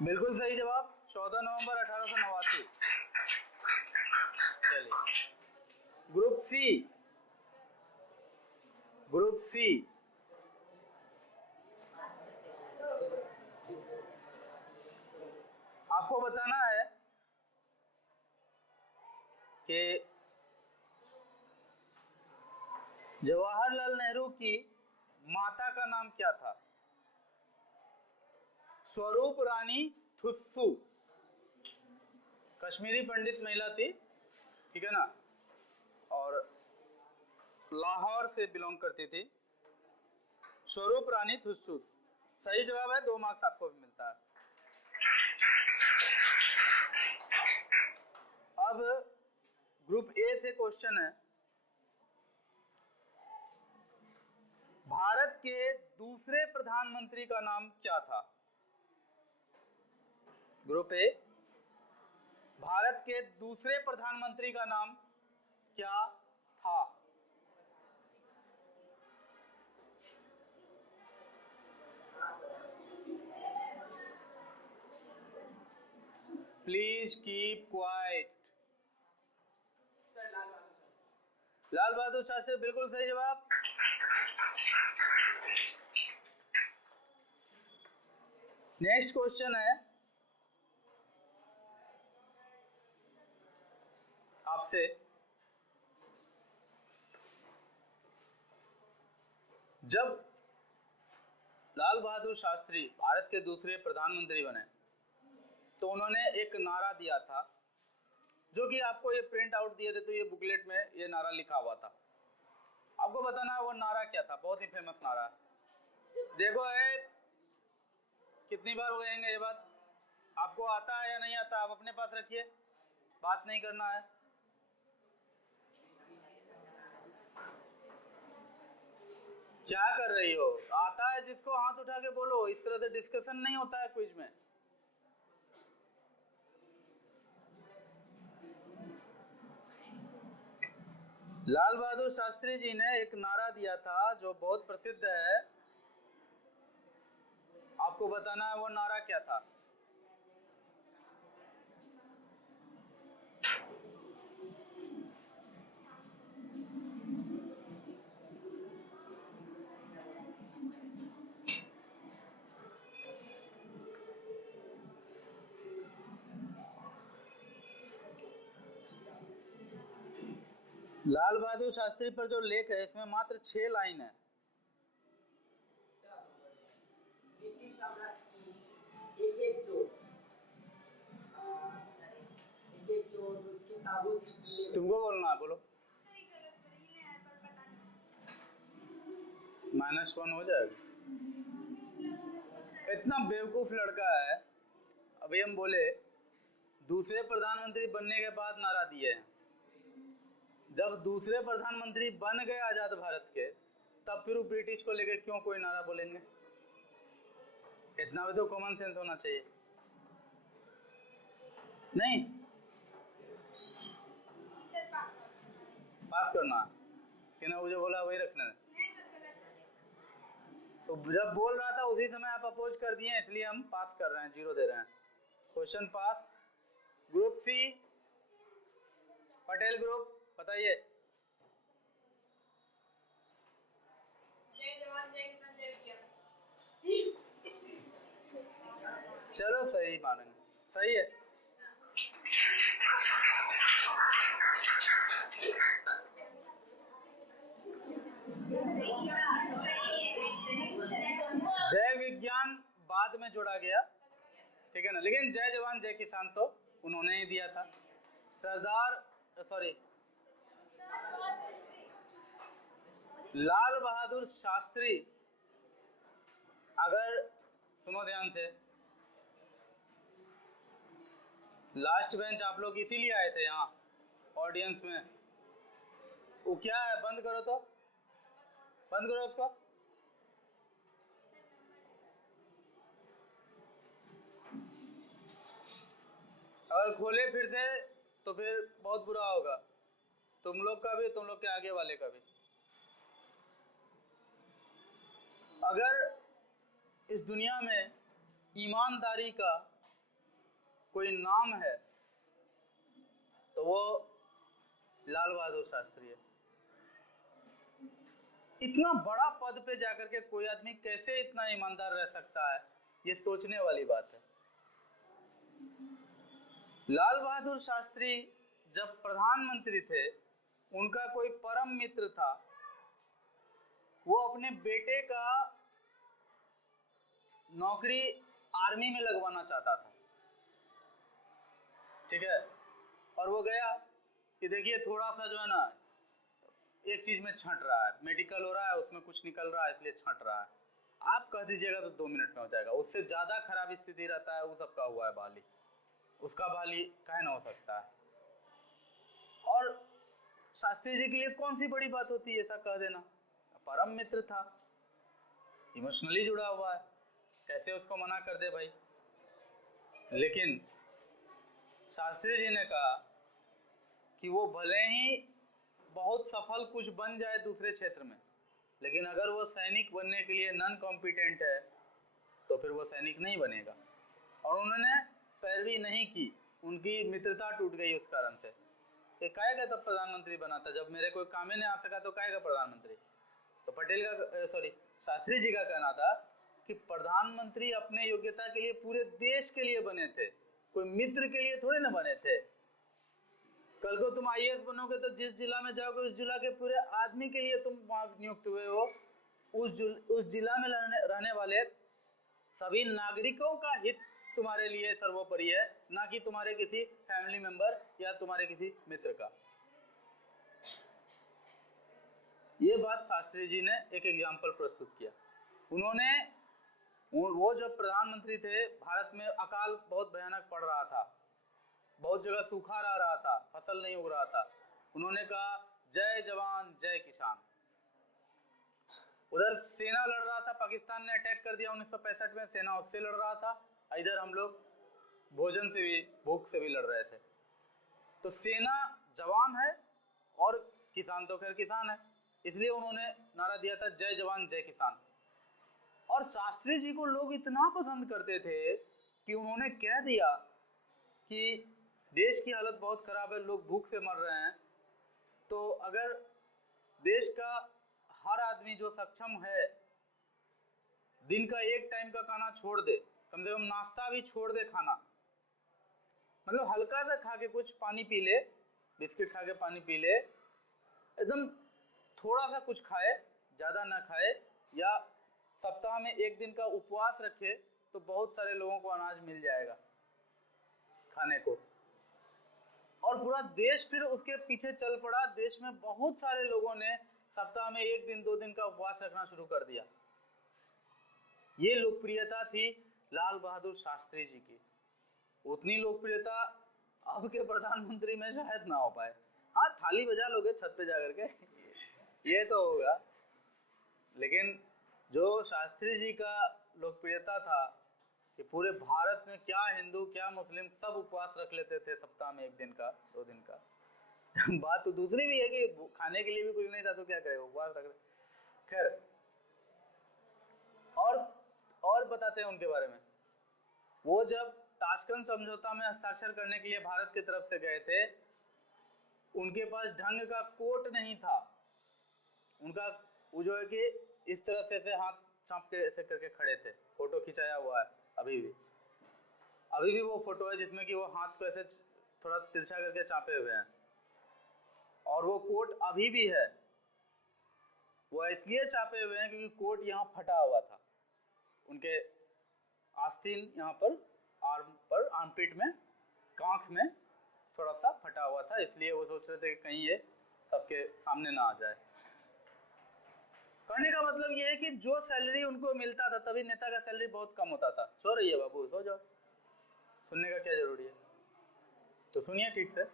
बिल्कुल सही जवाब, 14 नवंबर 1889। चलिए ग्रुप सी, ग्रुप सी आपको बताना है कि जवाहरलाल नेहरू की माता का नाम क्या था। स्वरूप रानी थुस्सू, कश्मीरी पंडित महिला थी, ठीक है ना, और लाहौर से बिलोंग करती थी। स्वरूप रानी थुस्सू सही जवाब है, 2 मार्क्स आपको भी मिलता है। अब ग्रुप ए से क्वेश्चन है, भारत के दूसरे प्रधानमंत्री का नाम क्या था। ग्रुप ए, भारत के दूसरे प्रधानमंत्री का नाम क्या था। Please keep quiet. Lal Bahadur Shastri बिल्कुल सही जवाब। नेक्स्ट क्वेश्चन है आपसे, जब लाल बहादुर शास्त्री भारत के दूसरे प्रधानमंत्री बने तो उन्होंने एक नारा दिया था, जो कि आपको ये प्रिंट आउट दिए थे, तो ये बुकलेट में ये नारा लिखा हुआ था। आपको बताना वो नारा क्या था, बहुत ही फेमस नारा। देखो है कितनी बार हो गएंगे ये बात, आपको आता है या नहीं आता आप अपने पास रखिए, बात नहीं करना है। क्या कर रही हो, आता है जिसको हाथ उठा के बोलो, इस तरह से डिस्कशन नहीं होता है क्विज में। लाल बहादुर शास्त्री जी ने एक नारा दिया था जो बहुत प्रसिद्ध है, आपको बताना है वो नारा क्या था। लाल बहादुर शास्त्री पर जो लेख है इसमें मात्र 6 लाइन है। ब्रिटिश साम्राज्य की एक चोर उसके ताबूत की कीले। तुमको बोलना है, बोलो। -1 हो जाएगा। इतना बेवकूफ लड़का है। अभी हम बोले दूसरे प्रधानमंत्री बनने के बाद नारा दिए हैं। जब दूसरे प्रधानमंत्री बन गए आजाद भारत के, तब फिर वो ब्रिटिश को लेके क्यों कोई नारा बोलेंगे? इतना भी तो कॉमन सेंस होना चाहिए, नहीं? पास करना है कि ना, मुझे बोला वही रखना है। तो जब बोल रहा था उसी समय आप अपोज कर दिए, इसलिए हम पास कर रहे हैं, 0 दे रहे हैं। क्वेश्चन पास। ग्रुप सी, पटेल ग्रुप, बताइए। जय जवान जय किसान जय विज्ञान। चलो सही मानेंगे, सही है। जय विज्ञान बाद में जोड़ा गया, ठीक है ना, लेकिन जय जवान जय किसान तो उन्होंने ही दिया था। लाल बहादुर शास्त्री, अगर सुनो ध्यान से, लास्ट बेंच आप लोग इसीलिए आए थे यहाँ ऑडियंस में। वो क्या है, बंद करो तो, बंद करो उसको। अगर खोले फिर से तो फिर बहुत बुरा होगा, तुम लोग का भी, तुम लोग के आगे वाले का भी। अगर इस दुनिया में ईमानदारी का कोई नाम है तो वो लाल बहादुर शास्त्री है। इतना बड़ा पद पे जाकर के कोई आदमी कैसे इतना ईमानदार रह सकता है, ये सोचने वाली बात है। लाल बहादुर शास्त्री जब प्रधानमंत्री थे, उनका कोई परम मित्र था, वो अपने बेटे का नौकरी आर्मी में लगवाना चाहता था, ठीक है। और वो गया कि देखिए थोड़ा सा जो है ना एक चीज में छंट रहा है, मेडिकल हो रहा है, उसमें कुछ निकल रहा है, इसलिए छंट रहा है। आप कह दीजिएगा तो 2 मिनट में हो जाएगा। उससे ज्यादा खराब स्थिति रहता है, वो सबका हुआ है बाली, उसका बाली कहे ना हो सकता है। और शास्त्री जी के लिए कौन सी बड़ी बात होती है ऐसा कह देना। परम मित्र था, इमोशनली जुड़ा हुआ है, कैसे उसको मना कर दे भाई। लेकिन शास्त्री जी ने कहा कि वो भले ही बहुत सफल कुछ बन जाए दूसरे क्षेत्र में, लेकिन अगर वो सैनिक बनने के लिए नॉन कॉम्पिटेंट है तो फिर वो सैनिक नहीं बनेगा। और उन्होंने पैरवी नहीं की, उनकी मित्रता टूट गई उस कारण से। कि काहेगा तब प्रधानमंत्री बना था, जब मेरे कोई काम ही नहीं आ सका तो काहेगा प्रधानमंत्री। तो पटेल का शास्त्री जी का कहना था कि प्रधानमंत्री अपने योग्यता के लिए पूरे देश के लिए बने थे, कोई मित्र के लिए थोड़े ना बने थे। कल को तुम IAS बनोगे तो जिस जिला में जाओगे उस जिला के पूरे आदमी के लिए तुम वहां नियुक्त हुए हो। उस जिला में रहने वाले सभी नागरिकों का हित तुम्हारे लिए सर्वोपरि है, ना कि तुम्हारे किसी फैमिली मेंबर या तुम्हारे किसी मित्र का। ये बात शास्त्री जी ने एक एग्जाम्पल प्रस्तुत किया। उन्होंने, वो जब प्रधानमंत्री थे, भारत में अकाल बहुत भयानक पड़ रहा था, बहुत जगह सूखा रहा था, फसल नहीं उग रहा था। उन्होंने कहा जय जवान जय किसान। उधर सेना लड़ रहा था, पाकिस्तान ने अटैक कर दिया 1965 में, सेना उससे लड़ रहा था। इधर हम लोग भोजन से भी, भूख से भी लड़ रहे थे। तो सेना जवान है और किसान तो खैर किसान है, इसलिए उन्होंने नारा दिया था जय जवान जय किसान। और शास्त्री जी को लोग इतना पसंद करते थे कि उन्होंने कह दिया कि देश की हालत बहुत खराब है, लोग भूख से मर रहे हैं, तो अगर देश का हर आदमी जो सक्षम है दिन का एक टाइम का खाना छोड़ दे, कम से कम नाश्ता भी छोड़ दे खाना, मतलब हल्का सा खा के कुछ पानी पी ले, बिस्किट खा के पानी पी ले, एकदम थोड़ा सा कुछ खाए, ज़्यादा ना खाए, या सप्ताह में एक दिन का उपवास रखे तो बहुत सारे लोगों को अनाज मिल जाएगा खाने को। और पूरा देश फिर उसके पीछे चल पड़ा। देश में बहुत सारे लोगों ने सप्ताह में एक दिन 2 दिन का उपवास रखना शुरू कर दिया। ये लोकप्रियता थी लाल बहादुर शास्त्री जी की। उतनी लोकप्रियता अब के प्रधानमंत्री में शायद ना हो पाए। हाँ, थाली बजा लोगे छत पे जाकर के ये तो होगा, लेकिन जो शास्त्री जी का लोकप्रियता था कि पूरे भारत में क्या हिंदू क्या मुस्लिम सब उपवास रख लेते थे सप्ताह में एक दिन का 2 दिन का बात तो दूसरी भी है कि खाने के लिए भी कुछ नहीं था तो क्या करेगा, उपवास रख रहे। खैर, और बताते हैं उनके बारे में। वो जब ताशकंद समझौता में हस्ताक्षर करने के लिए भारत की तरफ से गए थे, उनके पास ढंग का कोट नहीं था। उनका वो जो है कि इस तरह से ऐसे हाथ चाप के ऐसे करके खड़े थे। फोटो खिंचाया हुआ है अभी भी वो फोटो है जिसमें कि वो हाथ को ऐसे थोड़ा तिरछा करके चापे हुए हैं। और वो कोट अभी भी है। वो इसलिए चापे हुए हैं क्योंकि कोट यहाँ फटा हुआ था, उनके आस्तीन यहाँ पर आर्मपिट में, कांख में थोड़ा सा फटा हुआ था, इसलिए वो सोच रहे थे कि कहीं ये सबके सामने ना आ जाए। कहने का मतलब ये है कि जो सैलरी उनको मिलता था, तभी नेता का सैलरी बहुत कम होता था। सो रही है बाबू, सो जाओ, सुनने का क्या जरूरी है, तो सुनिए ठीक से।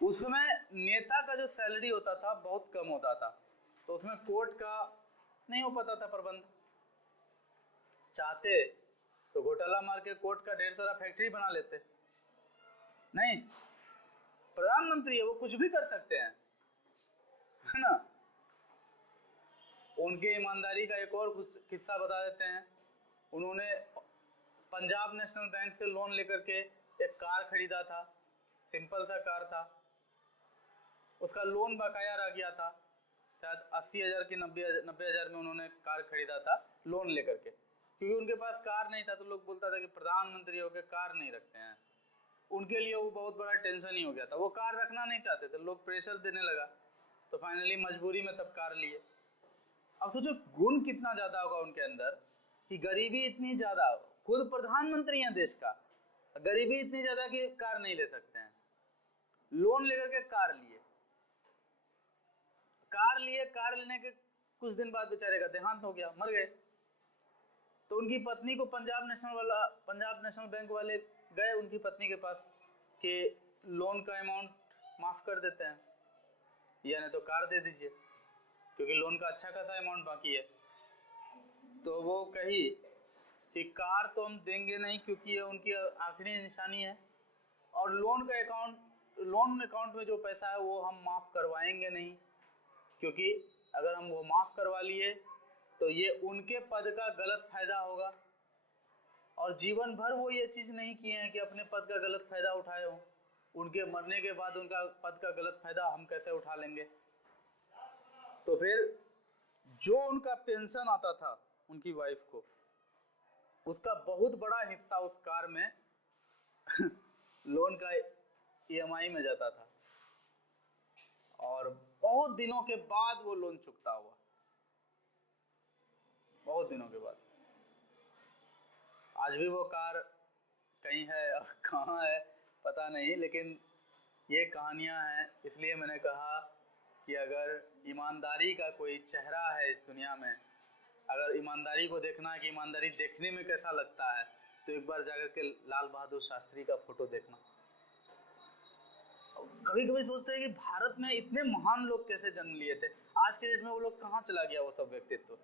उस समय नेता का जो सैलरी होता था बहुत कम होता था, तो उसमें कोर्ट का नहीं हो पाता था प्रबंध। चाहते तो घोटाला मार के कोर्ट का ढेर सारा फैक्ट्री बना लेते। नहीं, प्रधानमंत्री है, वो कुछ भी कर सकते हैं, है ना। उनके ईमानदारी का एक और कुछ किस्सा बता देते हैं। उन्होंने पंजाब नेशनल बैंक से लोन लेकर के एक कार खरीदा था, सिंपल सा कार था। उसका लोन बकाया रह गया था, शायद 80,000 की 90,000 में उन्होंने कार खरीदा था लोन लेकर के। क्योंकि उनके पास कार नहीं था तो लोग बोलता था कि प्रधानमंत्री होकर कार नहीं रखते हैं। उनके लिए वो बहुत बड़ा टेंशन ही हो गया था। वो कार रखना नहीं चाहते थे, लोग प्रेशर देने लगा, तो फाइनली मजबूरी में तब कार लिए। अब सोचो गुण कितना ज्यादा होगा उनके अंदर कि गरीबी इतनी ज्यादा, खुद प्रधानमंत्री हैं देश का, गरीबी इतनी ज्यादा कि कार नहीं ले सकते हैं, लोन लेकर के कार लिए। कार लेने के कुछ दिन बाद बेचारे का देहांत हो गया, मर गए। तो उनकी पत्नी को पंजाब नेशनल बैंक वाले गए उनकी पत्नी के पास कि लोन का अमाउंट माफ कर देते हैं, या नहीं तो कार दे दीजिए, क्योंकि लोन का अच्छा खासा अमाउंट बाकी है। तो वो कही कि कार तो हम देंगे नहीं क्योंकि ये उनकी आखिरी निशानी है, और लोन अकाउंट में जो पैसा है वो हम माफ़ करवाएंगे नहीं, क्योंकि अगर हम वो माफ़ करवा लिए तो ये उनके पद का गलत फायदा होगा, और जीवन भर वो ये चीज़ नहीं किए हैं कि अपने पद का गलत फायदा उठाए हों। उनके मरने के बाद उनका पद का गलत फायदा हम कैसे उठा लेंगे। तो फिर जो उनका पेंशन आता था उनकी वाइफ को, उसका बहुत बड़ा हिस्सा उस कार में लोन का EMI में जाता था, और बहुत दिनों के बाद वो लोन चुकता हुआ, बहुत दिनों के बाद। आज भी वो कार कहीं है, कहाँ है पता नहीं, लेकिन ये कहानियाँ हैं। इसलिए मैंने कहा कि अगर ईमानदारी का कोई चेहरा है इस दुनिया में, अगर ईमानदारी को देखना है कि ईमानदारी देखने में कैसा लगता है, तो एक बार जाकर के लाल बहादुर शास्त्री का फोटो देखना। कभी कभी सोचते हैं कि भारत में इतने महान लोग कैसे जन्म लिए थे, आज के डेट में वो लोग कहाँ चला गया वो सब व्यक्तित्व।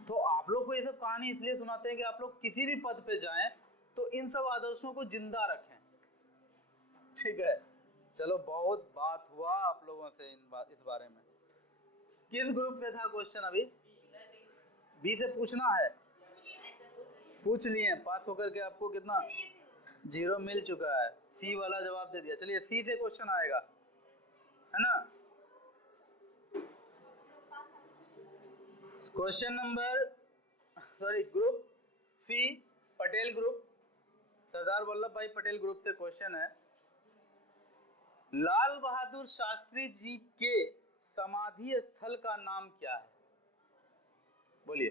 तो आप लोग को ये सब कहानी इसलिए सुनाते हैं कि आप लोग किसी भी पद पे जाएं तो इन सब आदर्शों को जिंदा रखें, ठीक है। चलो, बहुत बात हुआ आप लोगों से इस बारे में। किस ग्रुप से था क्वेश्चन? अभी बी से पूछना है, पूछ लिए, पास होकर के आपको कितना 0 मिल चुका है, सी वाला जवाब दे दिया। चलिए सी से क्वेश्चन आएगा, है ना। Question number group C, Patel group, Sardar Vallabh bhai Patel group से क्वेश्चन है। लाल बहादुर शास्त्री जी के समाधि स्थल का नाम क्या है? बोलिए।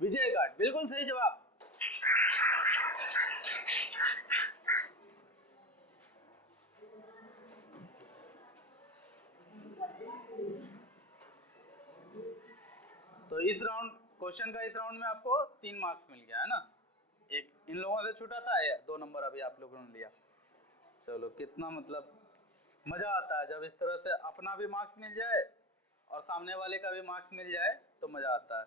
विजय घाट, बिल्कुल सही जवाब। तो इस राउंड क्वेश्चन का इस राउंड में आपको 3 मार्क्स मिल गया है ना। एक इन लोगों से छूटा था, 2 नंबर अभी आप लोगों ने लिया। चलो, कितना मतलब मजा आता है जब इस तरह से अपना भी मार्क्स मिल जाए और सामने वाले का भी मार्क्स मिल जाए तो मजा आता है।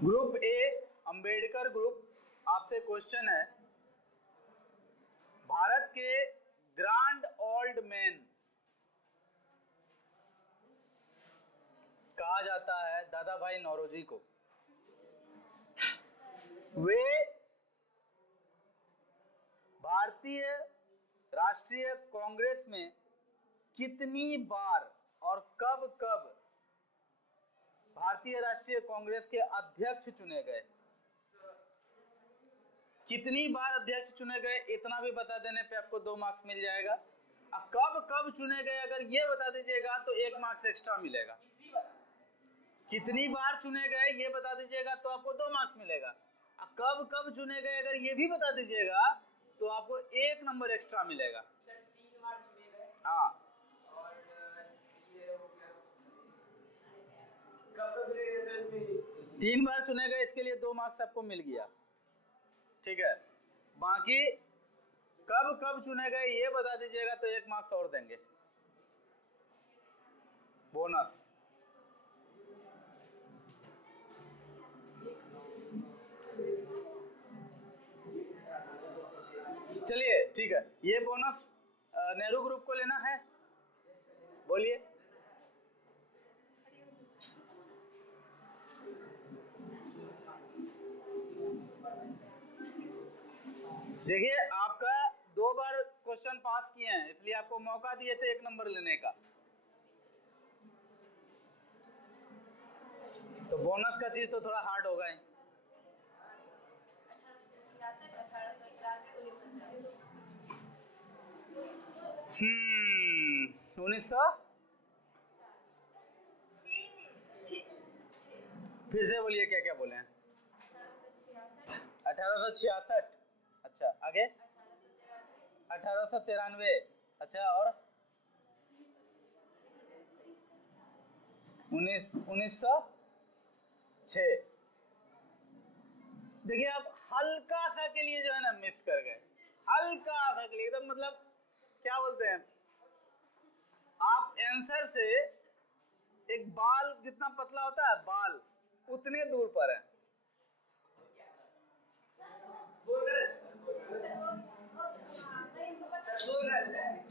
ग्रुप ए अंबेडकर ग्रुप, आपसे क्वेश्चन है, भारत के ग्रांड ओल्ड मैन कहा जाता है दादा भाई नौरोजी को। वे भारतीय राष्ट्रीय कांग्रेस में कितनी बार और कब कब भारतीय राष्ट्रीय कांग्रेस के अध्यक्ष चुने गए? कितनी बार अध्यक्ष चुने गए इतना भी बता देने पे आपको 2 मार्क्स मिल जाएगा। कब कब चुने गए अगर ये बता दीजिएगा तो 1 मार्क्स एक्स्ट्रा मिलेगा। कितनी बार चुने गए ये बता दीजिएगा तो आपको 2 मार्क्स मिलेगा। कब कब चुने गए अगर ये भी बता दीजिएगा तो आपको 1 नंबर एक्स्ट्रा मिलेगा। 3 बार चुने गए। हाँ, और ये हो गया कब कब चुने गए सर? इसमें 3 बार चुने गए, इसके लिए 2 मार्क्स आपको मिल गया। ठीक है, बाकी कब कब चुने गए ये बता दीजिएगा तो 1 मार्क्स और देंगे बोनस। चलिए ठीक है, ये बोनस नेहरू ग्रुप को लेना है। बोलिए। देखिए, आपका 2 बार क्वेश्चन पास किए हैं इसलिए आपको मौका दिए थे 1 नंबर लेने का, तो बोनस का चीज तो थोड़ा हार्ड होगा ही। 1900 फिर से बोलिए, क्या क्या बोले हैं? 1866। अच्छा, आगे 1893। अच्छा, और 1906। देखिए, आप हल्का सा के लिए जो है ना मिस कर गए, हल्का सा के लिए एकदम, मतलब क्या बोलते हैं, आप आंसर से एक बाल जितना पतला होता है, बाल उतने दूर पर है।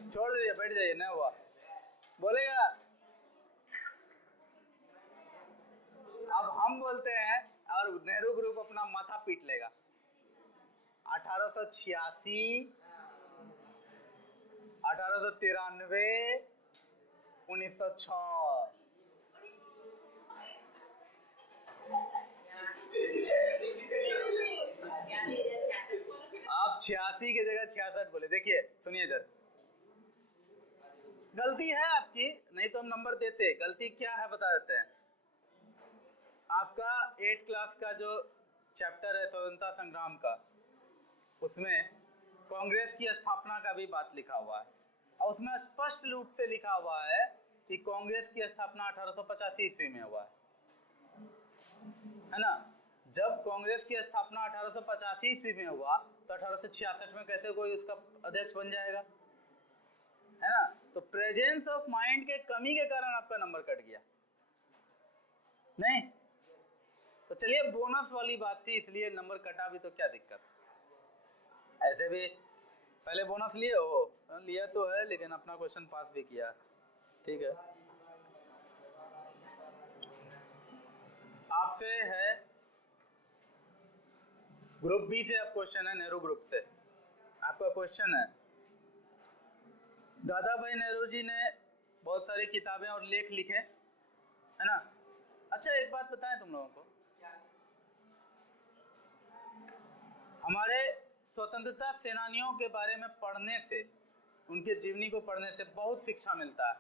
छोड़ दीजिए, बैठ जाइए, नहीं हुआ बोलेगा। अब हम बोलते हैं और नेहरू ग्रुप अपना माथा पीट लेगा। 1886, 1893, 1906। आप 86 की जगह 66 बोले। देखिए सुनिए इधर, गलती है आपकी, नहीं तो हम नंबर देते। गलती क्या है बता देते हैं। आपका 8 क्लास का जो चैप्टर है स्वतंत्रता संग्राम का, उसमें कांग्रेस की स्थापना का भी बात लिखा हुआ है और उसमें स्पष्ट रूप से लिखा हुआ है कि कांग्रेस की स्थापना 1885 ईस्वी में हुआ है ना। जब कांग्रेस की स्थापना 1885 ईस्वी में हुआ तो 1866 में कैसे कोई उसका अध्यक्ष बन जाएगा, है ना। तो प्रेजेंस ऑफ माइंड के कमी के कारण आपका नंबर कट गया नहीं। तो चलिए, बोनस वाली बात थी इसलिए नंबर कटा भी, तो क्या दिक्कत। ऐसे भी पहले बोनस लिए हो, लिया तो है लेकिन अपना क्वेश्चन पास भी किया। ठीक है, आपसे है ग्रुप बी से। अब क्वेश्चन है नेहरू ग्रुप से। आपका क्वेश्चन है, दादा भाई नेहरू जी ने बहुत सारी किताबें और लेख लिखे, है ना। अच्छा, एक बात बताएं तुम लोगों को, हमारे स्वतंत्रता सेनानियों के बारे में पढ़ने से, उनके जीवनी को पढ़ने से बहुत शिक्षा मिलता है।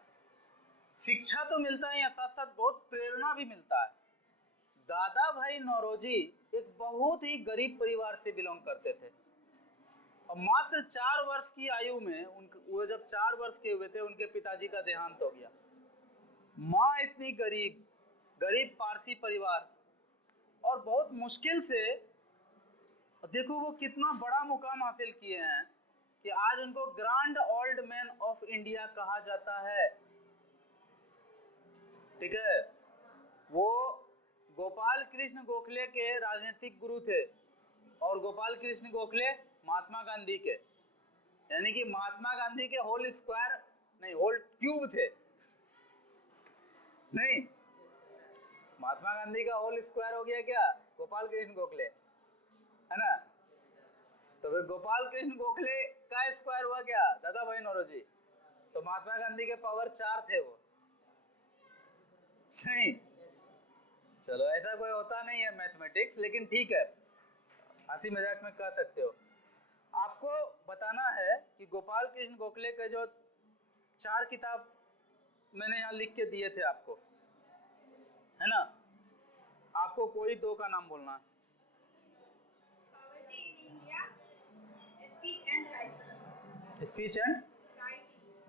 शिक्षा तो मिलता है, साथ साथ बहुत प्रेरणा भी मिलता है। दादा भाई नौरोजी एक बहुत ही गरीब परिवार से बिलोंग करते थे और मात्र 4 वर्ष की आयु में वो जब 4 वर्ष के हुए थे उनके पिताजी का देहांत हो गया। माँ इतनी गरीब पारसी परिवार, और बहुत मुश्किल से, देखो वो कितना बड़ा मुकाम हासिल किए हैं कि आज उनको grand old man of India कहा जाता है। ठीक है, वो गोपाल कृष्ण गोखले के राजनीतिक गुरु थे और गोपाल कृष्ण गोखले महात्मा गांधी के, यानी कि महात्मा गांधी के होल स्क्वायर नहीं, होल क्यूब थे। नहीं, महात्मा गांधी का होल स्क्वायर हो गया क्या? गोपाल कृष्ण गोखले, है ना? तो फिर गोपाल कृष्ण गोखले का स्क्वायर हुआ क्या? दादा भाई नौरोजी। तो महात्मा गांधी के पावर 4 थे वो। नहीं, चलो ऐसा कोई होता नहीं है मैथमेटिक्स, लेकिन ठीक है, हंसी मजाक में कह सकते हो। आपको बताना है कि गोपाल कृष्ण गोखले के जो 4 किताब मैंने यहाँ लिख के दिए थे आपको, है ना? आपको कोई 2 का नाम बोलना। Poverty in India, speech and writing. Speech and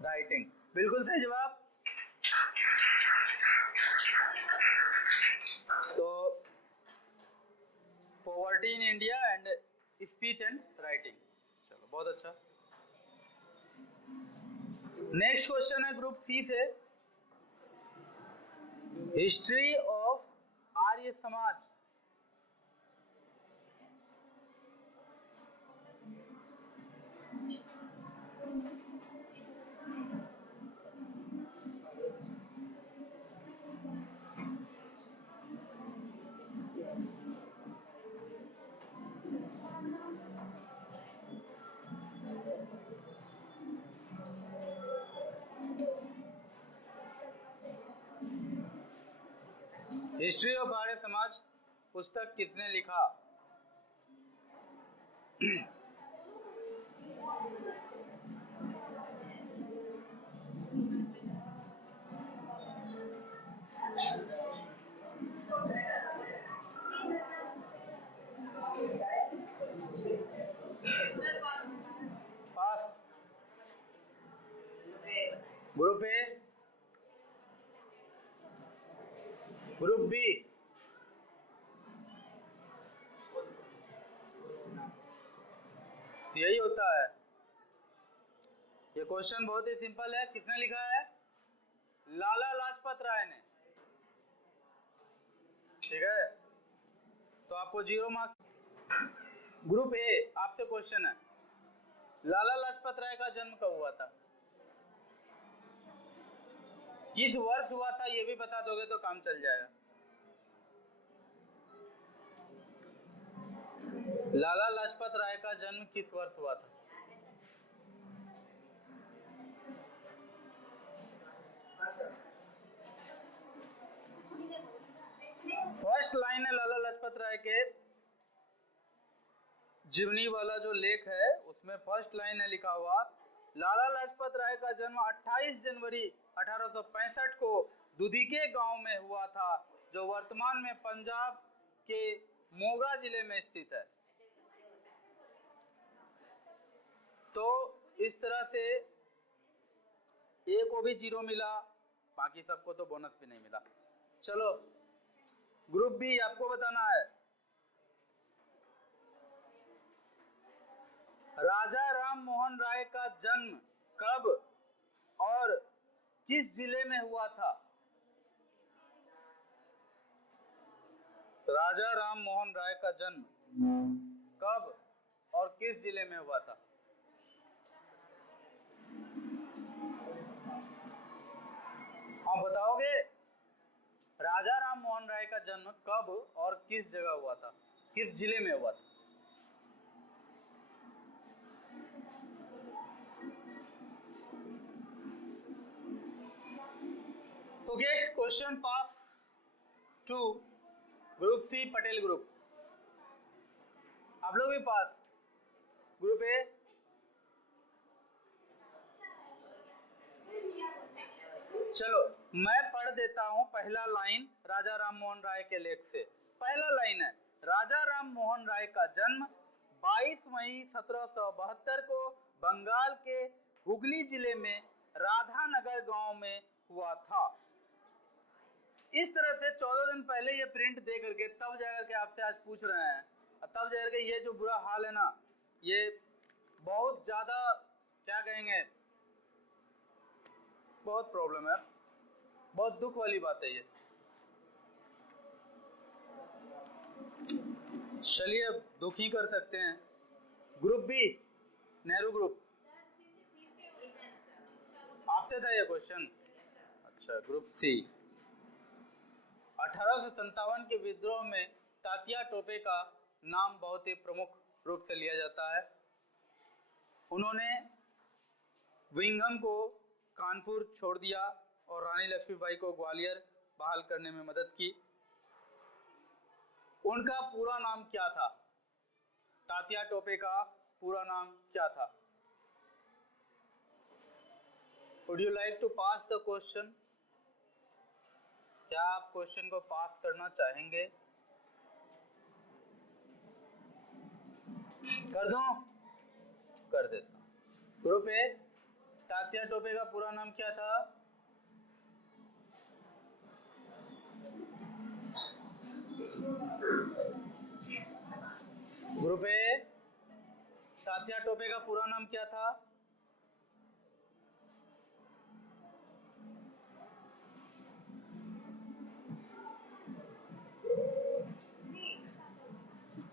writing, बिल्कुल सही जवाब। तो poverty in India and speech and writing, चलो बहुत अच्छा। नेक्स्ट क्वेश्चन है ग्रुप सी से, history of Arya Samaj. History of Arya Samaj पुस्तक किसने लिखा? पास। ग्रुप ए, ग्रुप बी, यही होता है। ये क्वेश्चन बहुत ही सिंपल है। किसने लिखा है? लाला लाजपत राय ने। ठीक है, तो आपको 0 मार्क्स। ग्रुप ए, आपसे क्वेश्चन है, लाला लाजपत राय का जन्म कब हुआ था? किस वर्ष हुआ था ये भी बता दोगे तो काम चल जाएगा। लाला लाजपत राय का जन्म किस वर्ष हुआ था? फर्स्ट लाइन है लाला लाजपत राय के जीवनी वाला जो लेख है उसमें फर्स्ट लाइन है लिखा हुआ, लाला लाजपत राय का जन्म 28 जनवरी 1865 को दुधिके गांव में हुआ था, जो वर्तमान में पंजाब के मोगा जिले में स्थित है। तो इस तरह से ए को भी 0 मिला, बाकी सबको तो बोनस भी नहीं मिला। चलो ग्रुप बी, आपको बताना है राजा राम मोहन राय का जन्म कब और किस जिले में हुआ था? राजा राम मोहन राय का जन्म कब और किस जिले में हुआ था? हाँ बताओगे? राजा राम मोहन राय का जन्म कब और किस जगह हुआ था, किस जिले में हुआ था? Okay, question pass to group C Patel group. आप लोग भी पास। ग्रुप ए, चलो मैं पढ़ देता हूं पहला लाइन राजा राम मोहन राय के लेख से। पहला लाइन है, राजा राम मोहन राय का जन्म 22 मई 1772 को बंगाल के हुगली जिले में राधानगर गांव में हुआ था। इस तरह से 14 दिन पहले ये प्रिंट दे करके तब जाकर के आपसे आज पूछ रहे हैं, तब जाकर के ये जो बुरा हाल है ना, ये बहुत ज्यादा क्या कहेंगे, बहुत प्रॉब्लम है, बहुत दुख वाली बात है ये। चलिए दुख ही कर सकते हैं। ग्रुप बी, नेहरू ग्रुप, आपसे था ये क्वेश्चन। अच्छा, ग्रुप सी, 1857 के विद्रोह में तात्या टोपे का नाम बहुत ही प्रमुख रूप से लिया जाता है। उन्होंने विंघम को कानपुर छोड़ दिया और रानी लक्ष्मीबाई को ग्वालियर बहाल करने में मदद की। उनका पूरा नाम क्या था? तात्या टोपे का पूरा नाम क्या था? Would you like to pass the question? क्या आप क्वेश्चन को पास करना चाहेंगे? कर दूं? कर देता हूं। ग्रुप ए, तात्या टोपे का पूरा नाम क्या था? ग्रुप ए, तात्या टोपे का पूरा नाम क्या था?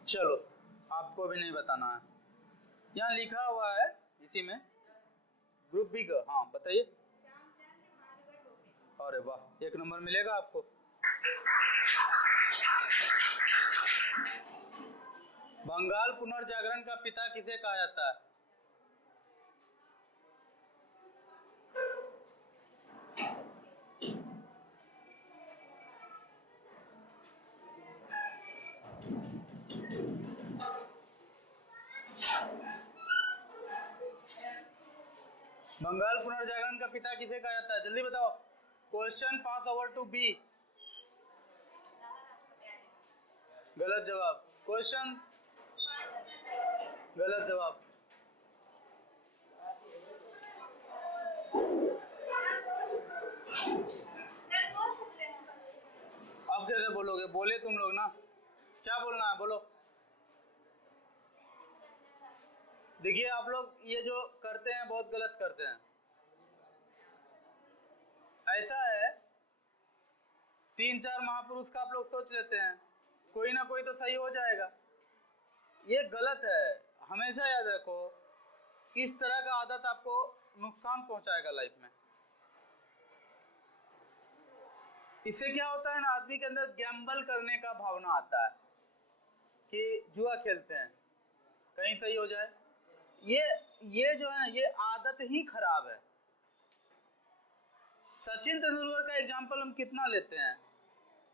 चलो आपको भी नहीं बताना है, यहाँ लिखा हुआ है इसी में, ग्रुप बी का। हाँ बताइए। अरे वाह, 1 नंबर मिलेगा आपको। बंगाल पुनर्जागरण का पिता किसे कहा जाता है? बंगाल पुनर्जागरण का पिता किसे कहा जाता है? जल्दी बताओ। Question pass over to B. गलत जवाब। क्वेश्चन गलत जवाब। अब कैसे बोलोगे? बोले तुम लोग ना, क्या बोलना है बोलो। देखिए आप लोग ये जो करते हैं बहुत गलत करते हैं। ऐसा है, 3-4 महापुरुष का आप लोग सोच लेते हैं, कोई ना कोई तो सही हो जाएगा। ये गलत है। हमेशा याद रखो, इस तरह का आदत आपको नुकसान पहुंचाएगा लाइफ में। इससे क्या होता है ना, आदमी के अंदर गैम्बल करने का भावना आता है कि जुआ खेलते हैं कहीं सही हो जाए। ये जो है ना, ये आदत ही खराब है। सचिन तेंदुलकर का एग्जाम्पल हम कितना लेते हैं,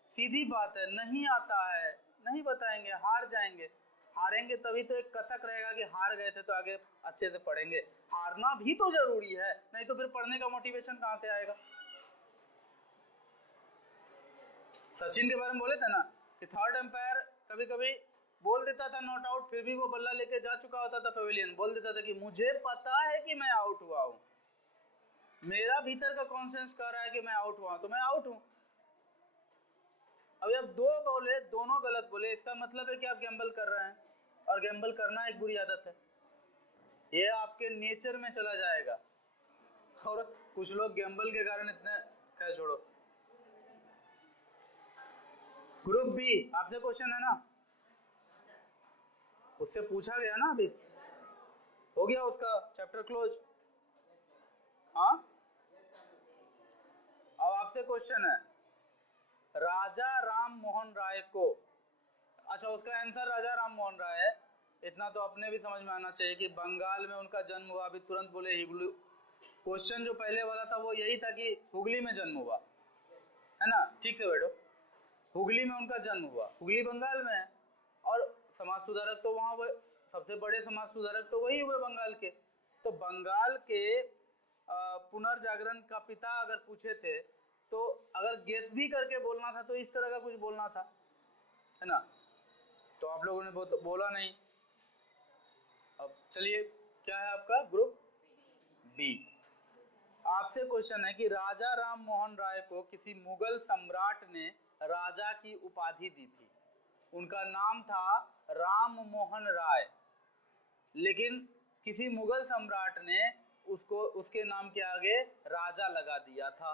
सीधी बात है, नहीं आता है नहीं बताएंगे, हार जाएंगे। हारेंगे तभी तो एक कसक रहेगा कि हार गए थे तो आगे अच्छे से पढ़ेंगे। हारना भी तो जरूरी है, नहीं तो फिर पढ़ने का मोटिवेशन कहां से आएगा। सचिन के बारे में बोले थे ना कि थर्ड एम्पायर कभी कभी बोल देता था नॉट आउट, फिर भी वो बल्ला लेके जा चुका होता था पवेलियन, बोल देता था कि मुझे पता है कि मैं आउट हुआ हूं, मेरा भीतर का कॉन्शियस कह रहा है कि मैं आउट हुआ हूं, तो मैं आउट हूं। अब जब 2 बोले, दोनों गलत बोले, इसका मतलब है कि आप गैम्बल कर रहे हैं, और गैम्बल करना एक बुरी आदत है। ये आपके नेचर में चला जाएगा। और कुछ लोग गैम्बल के कारण इतने, खैर छोड़ो। ग्रुप बी, आपसे क्वेश्चन है ना, उससे पूछा गया ना, अभी हो गया उसका चैप्टर क्लोज। हाँ, अब आपसे क्वेश्चन है, राजा राम मोहन राय को, अच्छा उसका आंसर राजा राम मोहन राय है, इतना तो अपने भी समझ में आना चाहिए कि बंगाल में उनका जन्म हुआ। अभी तुरंत बोले हुगली, क्वेश्चन जो पहले वाला था वो यही था कि हुगली में जन्म हुआ, है ना, ठीक से बैठो। हुगली में उनका जन्म हुआ, हुगली बंगाल में है, और समाज सुधारक तो वहाँ सबसे बड़े समाज सुधारक तो वही हुए बंगाल के। तो बंगाल के पुनर्जागरण का पिता अगर पूछे थे तो अगर गेस भी करके बोलना था तो इस तरह का कुछ बोलना था, है ना। तो आप लोगों ने बोला नहीं। अब चलिए, क्या है आपका ग्रुप बी। आपसे क्वेश्चन है कि राजा राम मोहन राय को किसी मुगल सम्राट ने राजा की उपाधि दी थी। उनका नाम था राम मोहन राय, लेकिन किसी मुगल सम्राट ने उसके नाम के आगे राजा लगा दिया था।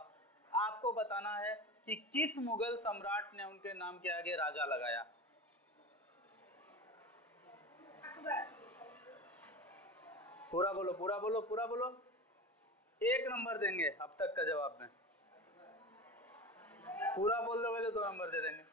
आपको बताना है कि किस मुगल सम्राट ने उनके नाम के आगे राजा लगाया। अकबर। पूरा बोलो, पूरा बोलो, पूरा बोलो। 1 नंबर देंगे अब तक का जवाब में। पूरा बोल दोगे तो 2 नंबर दे देंगे।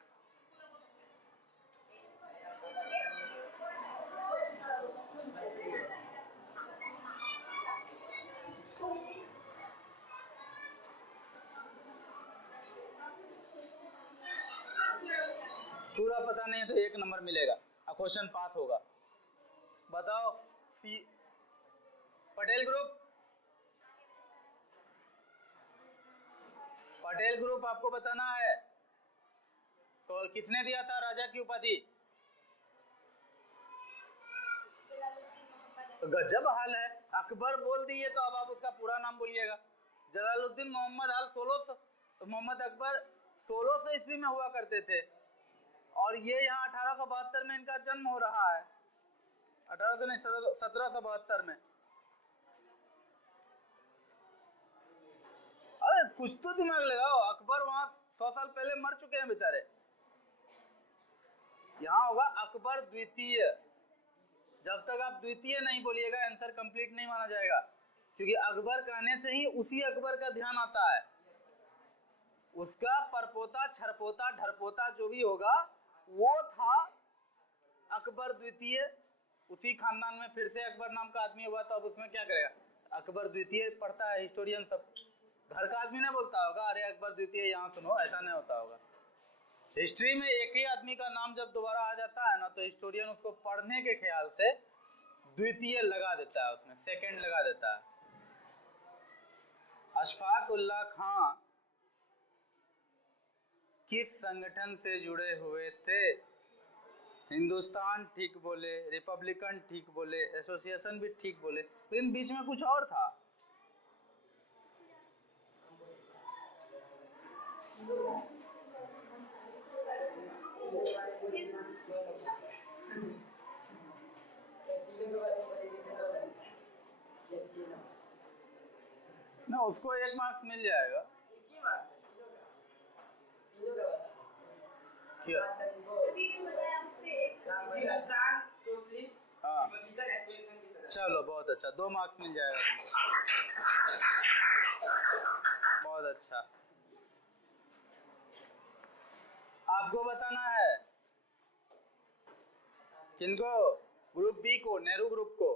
पूरा पता नहीं है तो 1 नंबर मिलेगा और क्वेश्चन पास होगा। बताओ पटेल ग्रुप, पटेल ग्रुप आपको बताना है तो किसने दिया था राजा की उपाधि। तो गजब हाल है, अकबर बोल दिए तो अब आप उसका पूरा नाम बोलिएगा। जलालुद्दीन मोहम्मद हाल 1600, मोहम्मद अकबर 1600 ईस्वी में हुआ करते थे और ये यहाँ 1872 में इनका जन्म हो रहा है। 1800 नहीं, 1772 में। अरे कुछ तो दिमाग लगाओ, अकबर वहां 100 साल पहले मर चुके हैं बेचारे। यहाँ होगा अकबर द्वितीय। जब तक आप द्वितीय नहीं बोलिएगा आंसर कंप्लीट नहीं माना जाएगा, क्योंकि अकबर कहने से ही उसी अकबर का ध्यान आता है। उसका परपोता छरपोता ढरपोता जो भी होगा वो था अकबर द्वितीय। उसी खानदान में फिर से अकबर नाम का आदमी हुआ, तो अब उसमें क्या करेगा। अकबर द्वितीय पढ़ता है हिस्टोरियन सब, घर का आदमी नहीं बोलता होगा अरे अकबर द्वितीय यहाँ सुनो, ऐसा नहीं होता होगा। हिस्ट्री में एक ही आदमी का नाम जब दोबारा आ जाता है ना तो हिस्टोरियन उसको पढ़ने के ख्याल से द्वितीय लगा देता है, उसमें सेकंड लगा देता है। अशफाक उल्लाह खां किस संगठन से जुड़े हुए थे। हिंदुस्तान ठीक बोले, रिपब्लिकन ठीक बोले, एसोसिएशन भी ठीक बोले, लेकिन बीच में कुछ और था। ना उसको 1 मार्क्स मिल जाएगा। हाँ चलो बहुत अच्छा, 2 मार्क्स मिल जाएगा। बहुत अच्छा। आपको बताना है किनको, ग्रुप बी को, नेहरू ग्रुप को।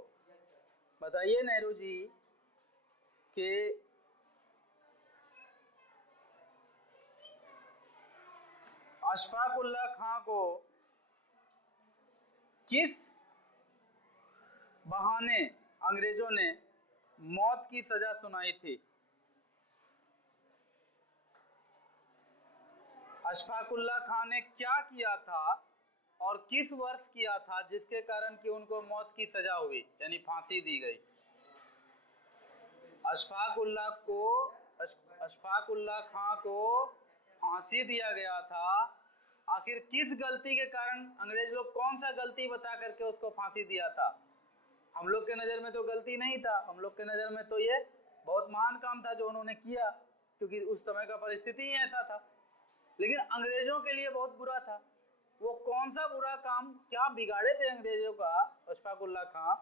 बताइए नेहरू जी के अशफाक उल्लाह खां को किस बहाने अंग्रेजों ने मौत की सजा सुनाई थी। अशफाक उल्लाह खां ने क्या किया था और किस वर्ष किया था जिसके कारण कि उनको मौत की सजा हुई, यानी फांसी दी गई। अशफाक उल्लाह खां को फांसी दिया गया था। आखिर किस गलती के कारण, अंग्रेज लोग कौन सा गलती बता करके उसको फांसी दिया था। हम लोग के नज़र में तो गलती नहीं था, हम लोग के नज़र में तो ये बहुत महान काम था जो उन्होंने किया, क्योंकि उस समय का परिस्थिति ही ऐसा था। लेकिन अंग्रेजों के लिए बहुत बुरा था। वो कौन सा बुरा काम क्या बिगाड़े थे अंग्रेजों का अशफाक उल्लाह खां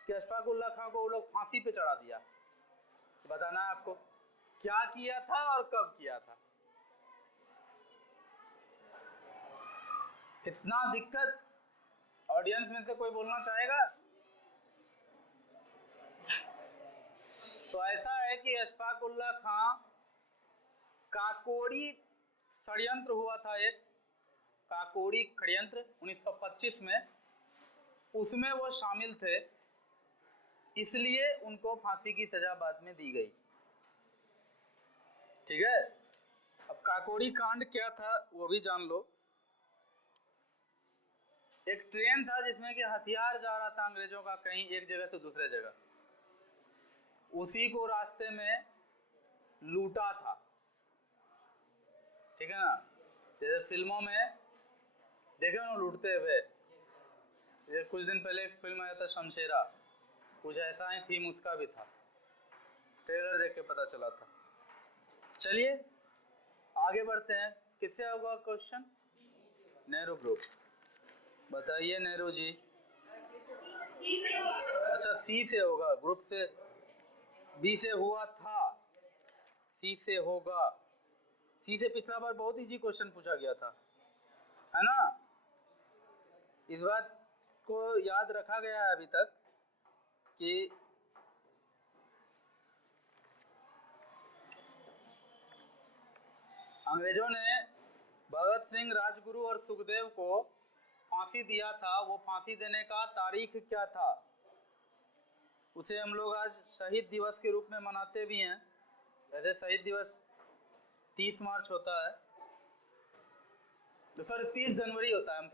कि अशफाक उल्लाह खां को वो लोग फांसी पे चढ़ा दिया। बताना है आपको क्या किया था और कब किया था। इतना दिक्कत, ऑडियंस में से कोई बोलना चाहेगा। तो ऐसा है कि अशफाक उल्लाह खां काकोरी षड्यंत्र हुआ था, एक काकोरी षड्यंत्र 1925 में। उसमें वो शामिल थे, इसलिए उनको फांसी की सजा बाद में दी गई। ठीक है, अब काकोरी कांड क्या था वो भी जान लो। एक ट्रेन था जिसमें कि हथियार जा रहा था अंग्रेजों का कहीं एक जगह से दूसरे जगह, उसी को रास्ते में लूटा था। ठीक है ना, जैसे फिल्मों में देखे ना लूटते हुए। ये कुछ दिन पहले एक फिल्म आया था शमशेरा, कुछ ऐसा ही थीम उसका भी था, ट्रेलर देख के पता चला था। चलिए आगे बढ़ते हैं। किससे होगा क्वेश्चन? नेहरू ग्रुप। बताइए नेहरू जी। अच्छा सी से होगा, ग्रुप से, बी से हुआ था, सी से होगा। सी से पिछला बार बहुत इजी क्वेश्चन पूछा गया था, है ना? इस बात को याद रखा गया है अभी तक कि अंग्रेजों ने भगत सिंह, राजगुरु और सुखदेव को फांसी दिया था। वो फांसी देने का तारीख क्या था? उसे हम लोग आज शहीद दिवस के रूप में मनाते भी हैं। वैसे शहीद दिवस 30 मार्च होता है, सॉरी 30 जनवरी होता है,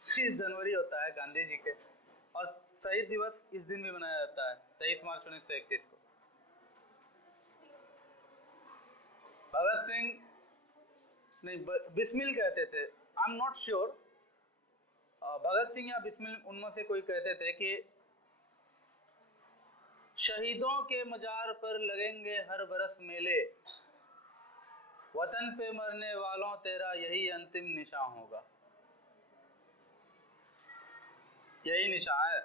30 जनवरी होता है गांधी जी के, और शहीद दिवस इस दिन भी मनाया जाता है 23 मार्च 1931 को। भगत सिंह नहीं, बिस्मिल कहते थे, I am not sure, Bhagat Singh या बिस्मिल उनमें से कोई कहते थे कि शहीदों के मजार पर लगेंगे हर बरस मेले, वतन पे मरने वालों तेरा यही अंतिम निशान होगा। यही निशान है,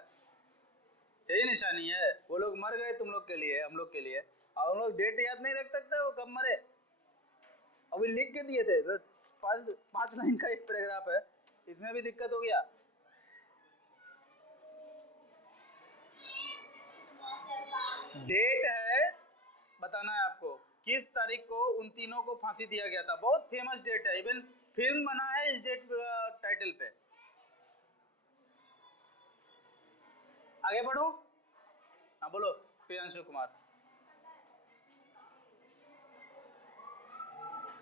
यही निशानी है। वो लोग मर गए तुम लोग के लिए, हम लोग के लिए, और हम लोग डेट याद नहीं रख सकते वो कब मरे। अभी लिख के दिए थे तो 5 लाइन का एक पैराग्राफ है, इसमें भी दिक्कत हो गया। डेट है, बताना है आपको किस तारीख को उन तीनों को फांसी दिया गया था। बहुत फेमस डेट है, इवन फिल्म बना है इस डेट टाइटल पे। आगे बढ़ो, हाँ बोलो प्रियांशु कुमार।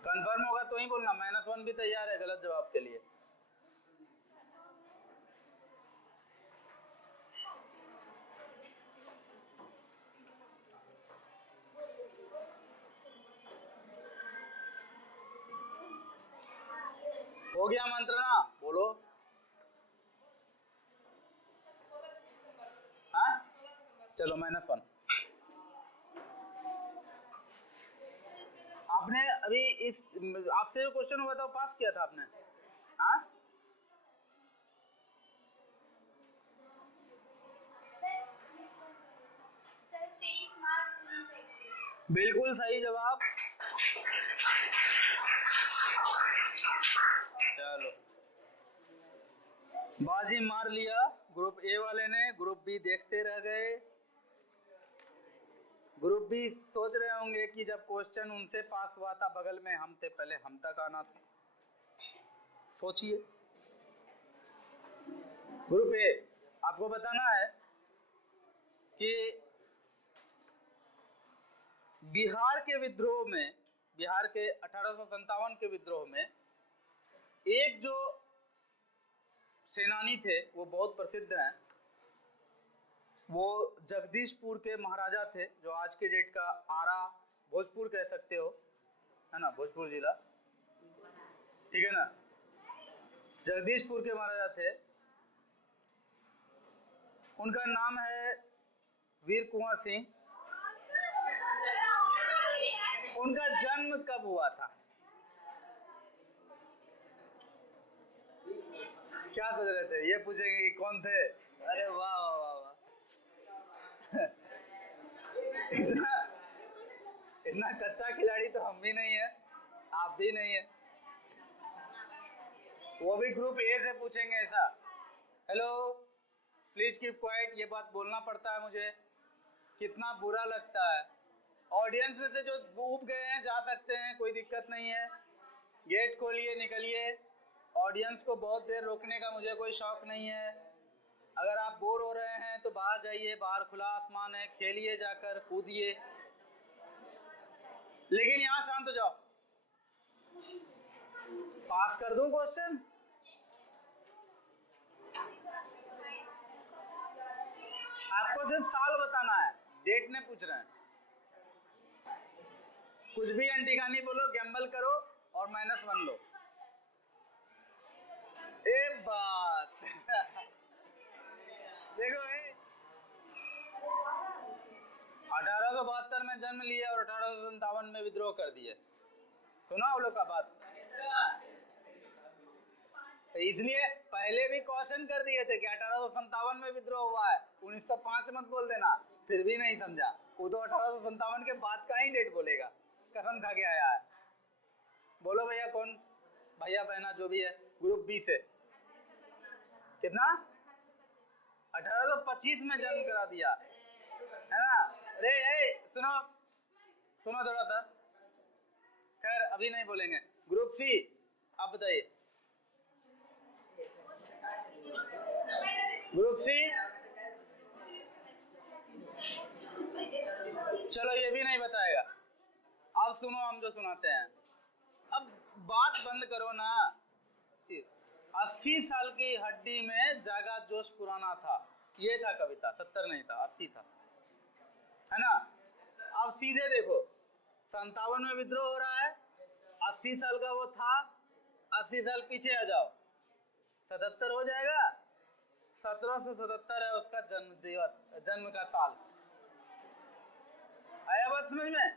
कंफर्म होगा तो ही बोलना, -1 भी तैयार है गलत जवाब के लिए। हो गया मंत्रणा, बोलो। हाँ चलो -1। आपने अभी इस आपसे जो क्वेश्चन हुआ था वो पास किया था आपने? हाँ बिल्कुल सही जवाब। चलो बाजी मार लिया ग्रुप ए वाले ने, ग्रुप बी देखते रह गए। ग्रुप बी सोच रहे होंगे कि जब क्वेश्चन उनसे पास हुआ था बगल में हम थे, पहले हम तक आना था। सोचिए, ग्रुप ए आपको बताना है कि बिहार के विद्रोह में, बिहार के 1857 के विद्रोह में एक जो सेनानी थे वो बहुत प्रसिद्ध हैं, वो जगदीशपुर के महाराजा थे, जो आज के डेट का आरा भोजपुर कह सकते हो, है ना, भोजपुर जिला, ठीक है ना। जगदीशपुर के महाराजा थे, उनका नाम है वीर कुंवर सिंह। उनका जन्म कब हुआ था? क्या सोच रहे थे? ये पूछेंगे कि कौन थे? अरे वाह वाह वाह वाह इतना कच्चा खिलाड़ी तो हम भी नहीं है, आप भी नहीं है। वो भी ग्रुप ए से पूछेंगे ऐसा। हेलो प्लीज कीप क्वाइट, ये बात बोलना पड़ता है मुझे, कितना बुरा लगता है। ऑडियंस में से जो ऊब गए हैं जा सकते हैं, कोई दिक्कत नहीं है, गेट खोलिए निकलिए। ऑडियंस को बहुत देर रोकने का मुझे कोई शौक नहीं है। अगर आप बोर हो रहे हैं तो बाहर जाइए, बाहर खुला आसमान है, खेलिए, जाकर कूदिए, लेकिन यहाँ शांत हो जाओ। पास कर दूं क्वेश्चन? आपको सिर्फ साल बताना है, डेट नहीं पूछ रहे हैं। कुछ भी अंटिकानी बोलो, गैम्बल करो और -1 लो। एक बात देखो 1872 में जन्म लिया और 1857 में विद्रोह कर दिए। सुना वो लोग का बात? इसलिए पहले भी क्वेश्चन कर दिए थे कि 1857 में विद्रोह हुआ है, 1905 मत बोल देना। फिर भी नहीं समझा। वो तो 1857 के बाद का ही डेट बोलेगा, कसम खा के आया है। बोलो भैया, कौन भैया बहना जो भी है, ग्रुप बी से कितना? 1825 में जन्म करा दिया है ना। अरे सुनो सुनो थोड़ा सा, खैर अभी नहीं बोलेंगे। ग्रुप सी, आप बताइए। ग्रुप सी, चलो ये भी नहीं बताएगा। अब सुनो हम जो सुनाते हैं। अब बात बंद करो ना। 80 साल की हड्डी में जागा जोश पुराना था, ये था कविता। 70 नहीं था, 80 था, है ना। अब सीधे देखो, 57 में विद्रोह हो रहा है, 80 साल का वो था, 80 साल पीछे आ जाओ, 77 हो जाएगा। 1777 है उसका जन्म दिवस, जन्म का साल। आया बात समझ में?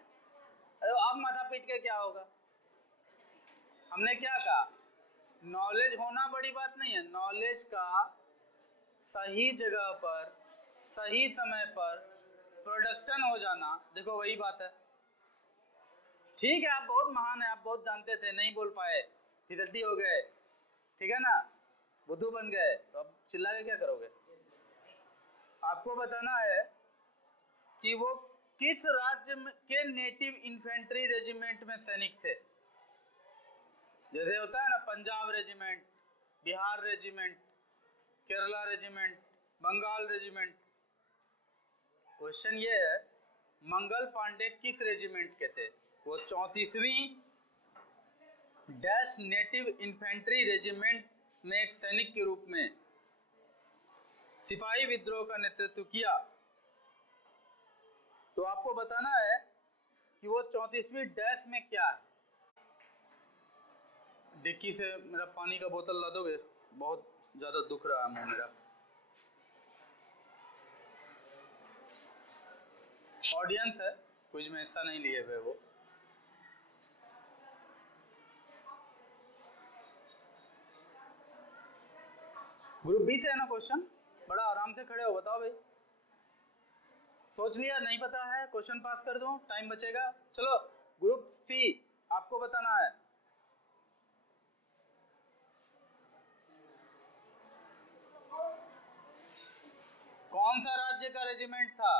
अरे अब माथा पीट के क्या होगा? हमने क्या कहा? नॉलेज होना बड़ी बात नहीं है, नॉलेज का सही जगह पर सही समय पर प्रोडक्शन हो जाना, देखो वही बात है। ठीक है, आप बहुत महान है, आप बहुत जानते थे, नहीं बोल पाए, फिदड्डी हो गए, ठीक है ना, बुद्धू बन गए, तो अब चिल्ला के क्या करोगे? आपको बताना है कि वो किस राज्य के नेटिव इन्फेंट्री रेजिमेंट में सैनिक थे। जैसे होता है ना, Punjab regiment, Bihar regiment, Kerala regiment, Bengal regiment. Question ये है, मंगल पांडे किस रेजिमेंट के थे? वो 34वीं डैश नेटिव इन्फेंट्री रेजिमेंट में एक सैनिक के रूप में सिपाही विद्रोह का नेतृत्व किया। तो आपको बताना है कि वो 34वीं डैश में क्या है। डिक्की से मेरा पानी का बोतल ला दोगे? बहुत ज्यादा दुख रहा है मुंह मेरा। ऑडियंस है, कुछ में हिस्सा नहीं लिए हुए वो। ग्रुप बी से है ना क्वेश्चन? बड़ा आराम से खड़े हो, बताओ भाई। सोच लिया? नहीं पता है, क्वेश्चन पास कर दूं, टाइम बचेगा। चलो ग्रुप सी, आपको बताना है। कौन सा राज्य का रेजिमेंट था?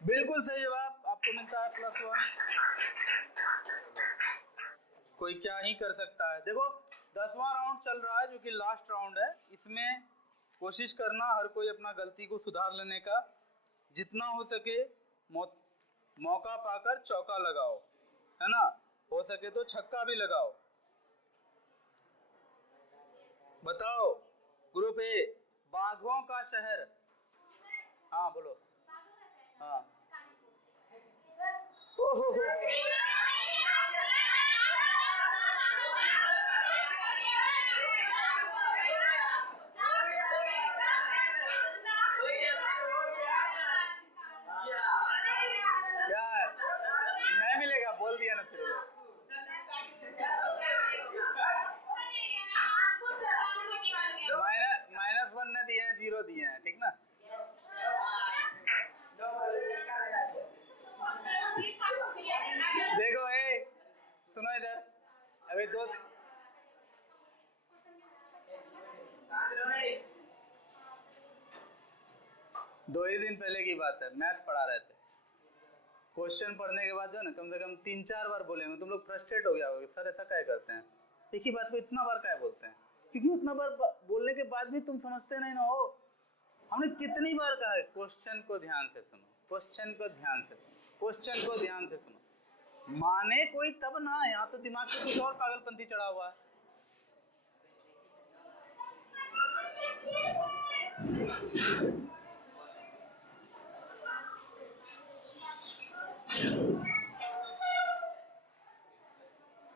बिल्कुल सही जवाब, आपको मिलता है +1। कोई क्या ही कर सकता है। देखो 10वां राउंड चल रहा है, जो कि लास्ट राउंड है। इसमें कोशिश करना हर कोई अपना गलती को सुधार लेने का, जितना हो सके मौका पाकर चौका लगाओ, है ना। हो सके तो छक्का भी लगाओ। बताओ ग्रुप ए, बाघों का शहर। हाँ बोलो। हाँ ओहो क्या है? नहीं मिलेगा, बोल दिया ना फिर वो। -1 ने दिए हैं, 0 दिए हैं, ठीक ना। देखो सुनो इधर, अभी दो ही दिन पहले की बात है, मैथ पढ़ा रहे थे। क्वेश्चन पढ़ने के बाद जो है ना, कम से कम 3-4 बार बोलेंगे, तुम लोग फ्रस्ट्रेट हो गया होगे, सर ऐसा क्या करते हैं, एक ही बात को इतना बार क्या बोलते हैं। क्योंकि उतना बार बोलने के बाद भी तुम समझते नहीं ना हो। हमने कितनी बार कहा है क्वेश्चन को ध्यान से सुनो, क्वेश्चन को ध्यान से सुनो, क्वेश्चन को ध्यान से सुनो। माने कोई तब ना, यहाँ तो दिमाग पे कुछ और पागलपंती चढ़ा हुआ है।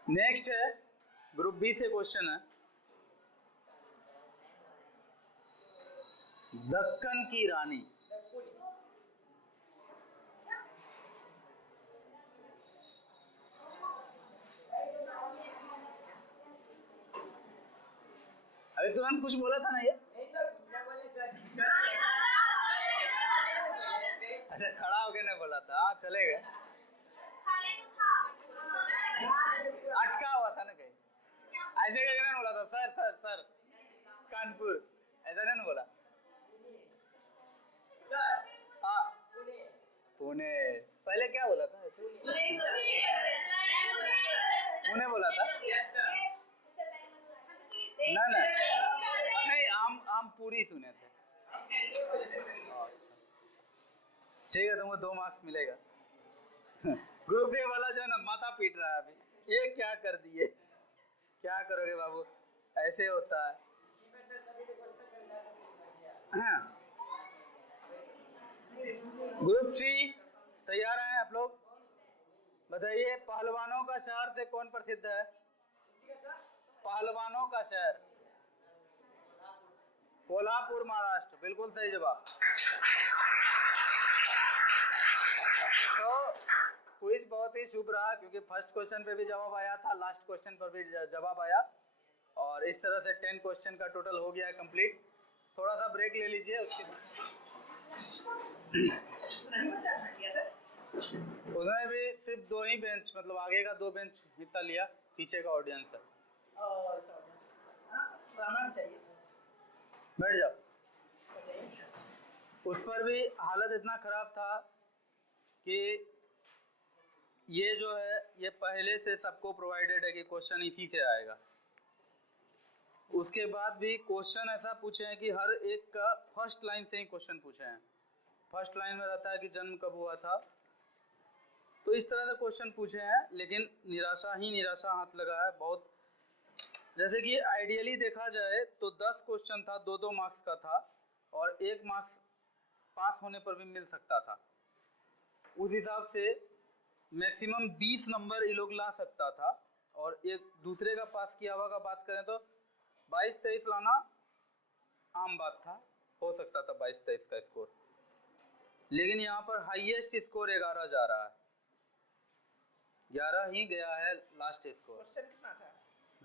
नेक्स्ट है ग्रुप बी से क्वेश्चन है, दक्कन की रानी। अरे तुरंत कुछ बोला था ना ये? अच्छा खड़ा होके नहीं बोला था, हाँ चलेगा। अटका हुआ था ना कहीं, ऐसे करके नहीं बोला था सर सर सर कानपुर, ऐसा नहीं बोला। हाँ पुणे, पहले क्या बोला था? पुणे बोला था ना ना नहीं, हम पूरी सुने थे। ठीक है, तुमको 2 मार्क्स मिलेगा। ग्रुप ए वाला जो है ना माथा पीट रहा है अभी, ये क्या कर दिए, क्या करोगे बाबू, ऐसे होता है। ग्रुप सी तैयार हैं आप लोग? बताइए पहलवानों का शहर से कौन प्रसिद्ध है? पहलवानों का शहर कोल्हापुर महाराष्ट्र, बिल्कुल सही जवाब। तो क्विज बहुत ही शुभ रहा, क्योंकि फर्स्ट क्वेश्चन पे भी जवाब आया था, लास्ट क्वेश्चन पर भी जवाब आया, और इस तरह से 10 क्वेश्चन का टोटल हो गया है कंप्लीट। थोड़ा सा ब्रेक ले लीजिए, उसके उसमें भी सिर्फ 2 ही बेंच, मतलब आगे का 2 बेंच हिस्सा लिया, पीछे का ऑडियंस है। बैठ जाओ। उस पर भी हालत इतना खराब था कि ये जो है ये पहले से सबको प्रोवाइडेड है कि क्वेश्चन इसी से आएगा। उसके बाद भी क्वेश्चन ऐसा पूछे हैं कि हर एक का फर्स्ट लाइन से ही क्वेश्चन पूछे हैं। फर्स्ट लाइन में रहता है कि जन्म कब हुआ था, तो इस तरह से क्वेश्चन पूछे हैं, लेकिन निराशा ही निराशा हाथ लगा है बहुत। जैसे कि आइडियली देखा जाए तो 10 क्वेश्चन था, 2-2 मार्क्स का था, और 1 मार्क्स पास होने पर भी मिल सकता था। उस हिसाब से मैक्सिमम 20 नंबर ये लोग ला सकता था, और एक दूसरे का पास किया हुआ का बात करें तो 22-23 लाना आम बात था, हो सकता था 22-23 का स्कोर। लेकिन यहाँ पर हाईएस्ट स्कोर 11 जा रहा है, 11 ही गया है लास्ट स्कोर। क्वेश्चन कितना था?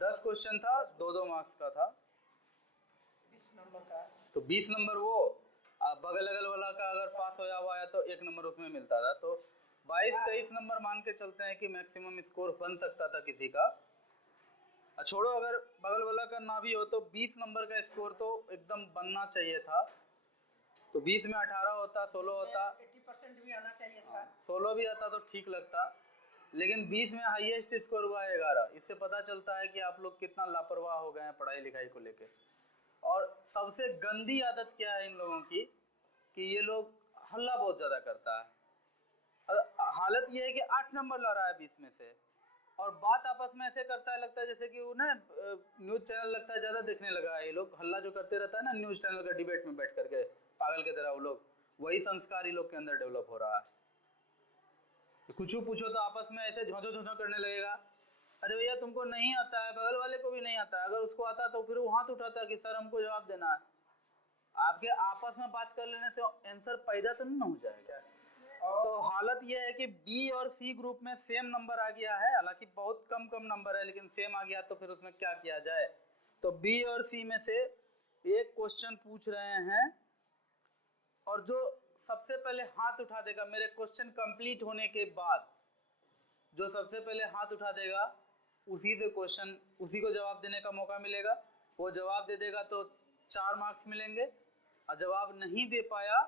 10 क्वेश्चन था, 2-2 मार्क्स का था, 20 नंबर का। तो 20 नंबर वो बगल अगल वाला का अगर पास होया हुआ है तो 1 नंबर उसमें मिलता था। तो 22-23 नंबर मान के चलते हैं कि मैक्सिमम स्कोर बन सकता था किसी का। छोड़ो, अगर बगल वाला का ना भी हो तो 20 नंबर का स्कोर तो एकदम बनना चाहिए था। तो 20 में 18 होता, 16 होता, 80% भी आना चाहिए था। 16 भी आता तो ठीक लगता, लेकिन 20 में हाईएस्ट स्कोर हुआ है 11। इससे पता चलता है कि आप लोग कितना लापरवाह हो गए हैं पढ़ाई लिखाई को लेके। और सबसे गंदी आदत क्या है इन लोगों की कि ये लोग हल्ला बहुत ज़्यादा करता है। हालत ये है कि 8 नंबर ला रहा है 20 में से, और बात आपस में ऐसे करता है, लगता है जैसे कि वो ना न्यूज़ चैनल लगता है ज़्यादा देखने लगा है। ये लोग हल्ला जो करते रहता है ना न्यूज़ चैनल का डिबेट में बैठ करके पागल की तरह, वो लोग वही संस्कार ये लोग के अंदर डेवलप हो रहा है। कुछ पूछो तो आपस में ऐसे झोंझो झोंझो करने लगेगा। अरे भैया तुमको नहीं आता है, बगल वाले को भी नहीं आता है, अगर उसको आता तो फिर वो हाथ उठाता कि सर हमको जवाब देना है। आपके आपस में बात कर लेने से आंसर पैदा तो नहीं हो जाएगा। तो हालत यह है कि बी और सी ग्रुप में सेम नंबर आ गया है, हालांकि बहुत कम नंबर है, लेकिन सेम आ गया तो फिर उसमें क्या किया जाए। तो बी और सी में से एक क्वेश्चन पूछ रहे हैं, और जो सबसे पहले हाथ उठा देगा मेरे क्वेश्चन कंप्लीट होने के बाद, जो सबसे पहले हाथ उठा देगा उसी से क्वेश्चन, उसी को जवाब देने का मौका मिलेगा। वो जवाब दे देगा तो 4 मार्क्स मिलेंगे, और जवाब नहीं दे पाया,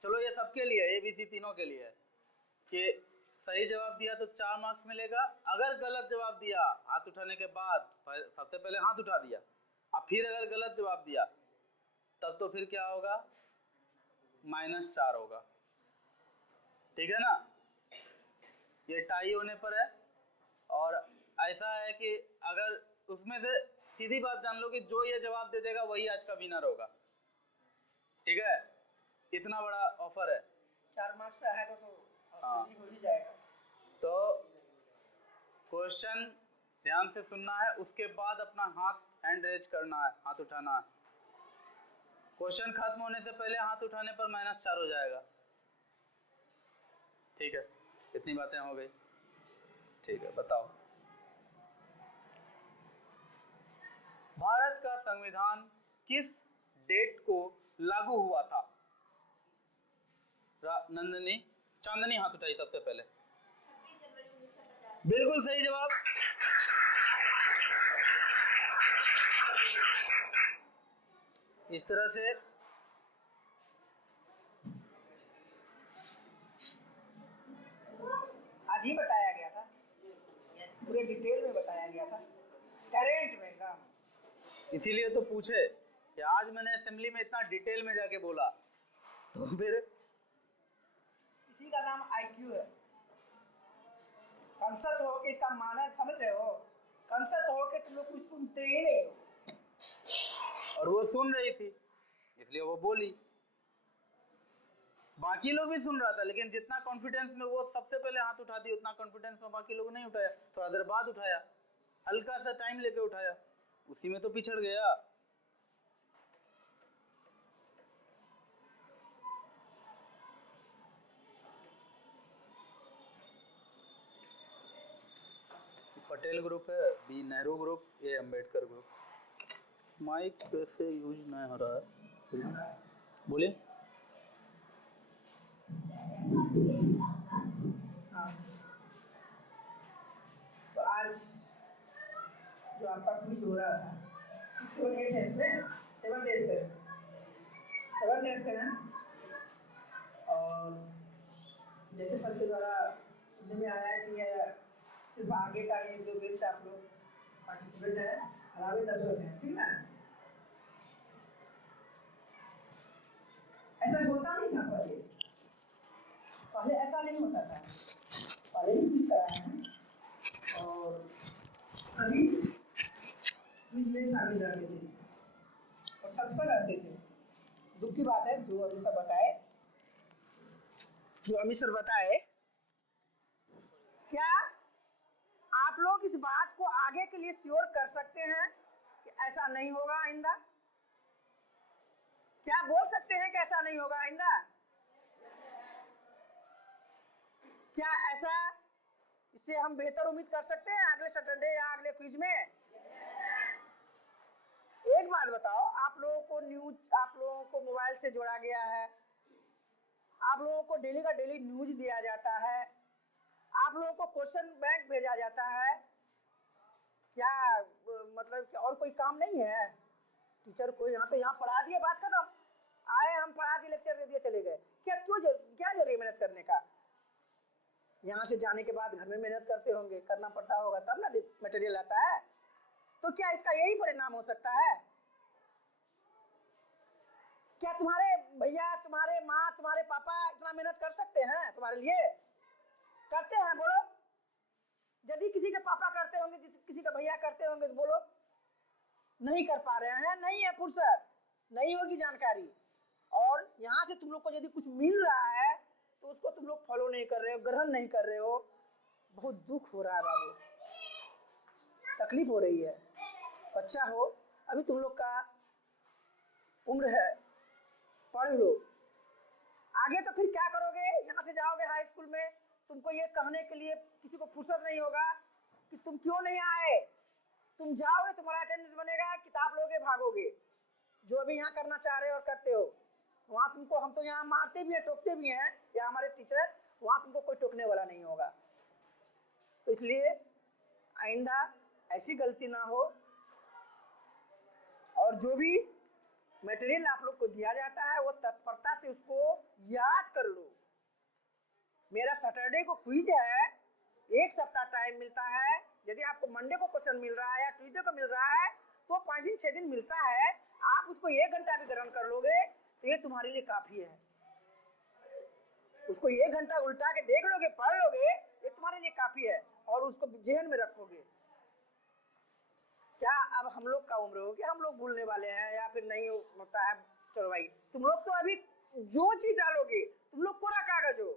चलो ये सबके लिए ABC तीनों के लिए है कि सही जवाब दिया तो 4 मार्क्स मिलेगा, अगर गलत जवाब दिया हाथ उठाने के बाद, सबसे पहले हाथ उठा दिया और फिर अगर गलत जवाब दिया तब तो फिर क्या होगा, -4 होगा। ठीक है ना, ये टाई होने पर है। और ऐसा है कि अगर उसमें से सीधी बात जान लो कि जो ये जवाब दे देगा वही आज का विनर होगा। ठीक है, इतना बड़ा ऑफर है। 4 मार्क्स से है तो हाँ, हो ही जाएगा। तो क्वेश्चन ध्यान से सुनना है, उसके बाद अपना हाथ हैंड रेज करना है, हाथ उठाना है। क्वेश्चन खत्म होने से पहले हाथ उठाने पर -4 हो जाएगा। ठीक है, इतनी बातें हो गई। ठीक है, बताओ भारत का संविधान किस डेट को लागू हुआ था? नंदनी, चांदनी हाथ उठाई सबसे पहले। 26 जनवरी 1950। बिल्कुल सही जवाब। इस तरह से आज ही बताया गया था, पूरे डिटेल में बताया गया था, करेंट में एकदम। इसीलिए तो पूछे कि आज मैंने असेंबली में इतना डिटेल में जाके बोला, तो फिर इसी का नाम IQ है। कॉन्शस हो के इसका माना समझ रहे हो, कॉन्शस हो के तुम लोग कुछ सुनते ही नहीं हो। और वो सुन रही थी इसलिए वो बोली, बाकी लोग भी सुन रहा था, लेकिन जितना कॉन्फिडेंस में वो सबसे पहले हाथ उठा दी उतना कॉन्फिडेंस में बाकी लोग नहीं उठाया, थोड़ा देर बाद उठाया, हल्का सा टाइम लेके उठाया, उसी में तो पिछड़ गया। पटेल ग्रुप है, B Nehru group, A Ambedkar group. Mic कैसे यूज नहीं हो रहा है, बोलिए। हाँ। तो आज जो आपका क्विज हो रहा था 6 और 8 है इसमें, 7 8 है ना। और जैसे सबके द्वारा सुनने में आया कि यह सिर्फ आगे का ये जो बैच आप लोग पार्टिसिपेट है, हरावे दर्शक हैं, ठीक है। ऐसा होता नहीं था पहले, पहले ऐसा नहीं होता था, पहले भी क्विज कराए हैं और सभी क्विज में शामिल रहते थे और तत्पर रहते थे। दुख की बात है जो अमित सर बताए, क्या आप लोग इस बात को आगे के लिए श्योर कर सकते हैं कि ऐसा नहीं होगा आइंदा? क्या बोल सकते हैं कि ऐसा नहीं होगा आइंदा? क्या ऐसा इससे हम बेहतर उम्मीद कर सकते हैं अगले सैटरडे या अगले क्विज में? एक बात बताओ, आप लोगों को न्यूज, आप लोगों को मोबाइल से जोड़ा गया है, आप लोगों को डेली का डेली न्यूज दिया जाता है, आप लोगों को क्वेश्चन बैंक भेजा जाता है, क्या मतलब और कोई काम नहीं है? टीचर को यहाँ से यहाँ पढ़ा दिए, बात खत्म, आए हम पढ़ा दिए, लेक्चर दे दिए, चले गए। क्या क्या जरूरी मेहनत करने का? यहाँ से जाने के बाद घर में मेहनत करते होंगे, करना पड़ता होगा, तब ना मटेरियल आता है। तो क्या इसका यही परिणाम हो सकता है? क्या तुम्हारे भैया, तुम्हारे माँ, तुम्हारे पापा इतना मेहनत कर सकते हैं तुम्हारे लिए? करते हैं? बोलो। यदि किसी के पापा करते होंगे, किसी का भैया करते होंगे तो बोलो। नहीं कर पा रहे हैं, नहीं है फुर्सत, नहीं होगी जानकारी, और यहाँ से तुम लोग को यदि कुछ मिल रहा है तो उसको तुम लोग फॉलो नहीं कर रहे हो, ग्रहण नहीं कर रहे हो। बहुत दुख हो रहा है बाबू, तकलीफ हो रही है। बच्चा हो, अभी तुम लोग का उम्र है, पढ़ लो। आगे तो फिर क्या करोगे? यहाँ से जाओगे हाई स्कूल में, तुमको ये कहने के लिए किसी को फुर्सत नहीं होगा कि तुम क्यों नहीं आए। तुम जाओगे, तुम्हारा अटेंडेंस बनेगा, किताब लोगे, भागोगे। जो अभी यहाँ करना चाह रहे हो और करते हो, वहाँ तुमको, हम तो यहाँ मारते भी हैं, टोकते भी हैं, या हमारे टीचर, वहाँ तुमको कोई टोकने वाला नहीं होगा। तो इसलिए आइंदा ऐसी गलती ना हो, और जो भी मटेरियल आप लोग को दिया जाता है वो तत्परता से उसको याद कर लो। मेरा सैटरडे को क्विज है, एक सप्ताह टाइम मिलता है। यदि आपको मंडे को क्वेश्चन मिल रहा है या ट्यूसडे को मिल रहा है तो 5 दिन 6 दिन मिलता है, आप उसको 1 घंटा भी ग्रहण कर लोगे तो ये तुम्हारे लिए काफी है। उसको 1 घंटा उल्टा के देख लोगे, पढ़ लोगे, ये तुम्हारे लिए काफी है और उसको जेहन में रखोगे। क्या अब हम लोग का उम्र हो गया, हम लोग भूलने वाले हैं या फिर नहीं होता है? चलो भाई, तुम लोग तो अभी जो चीज डालोगे, तुम लोग कोरा कागज हो,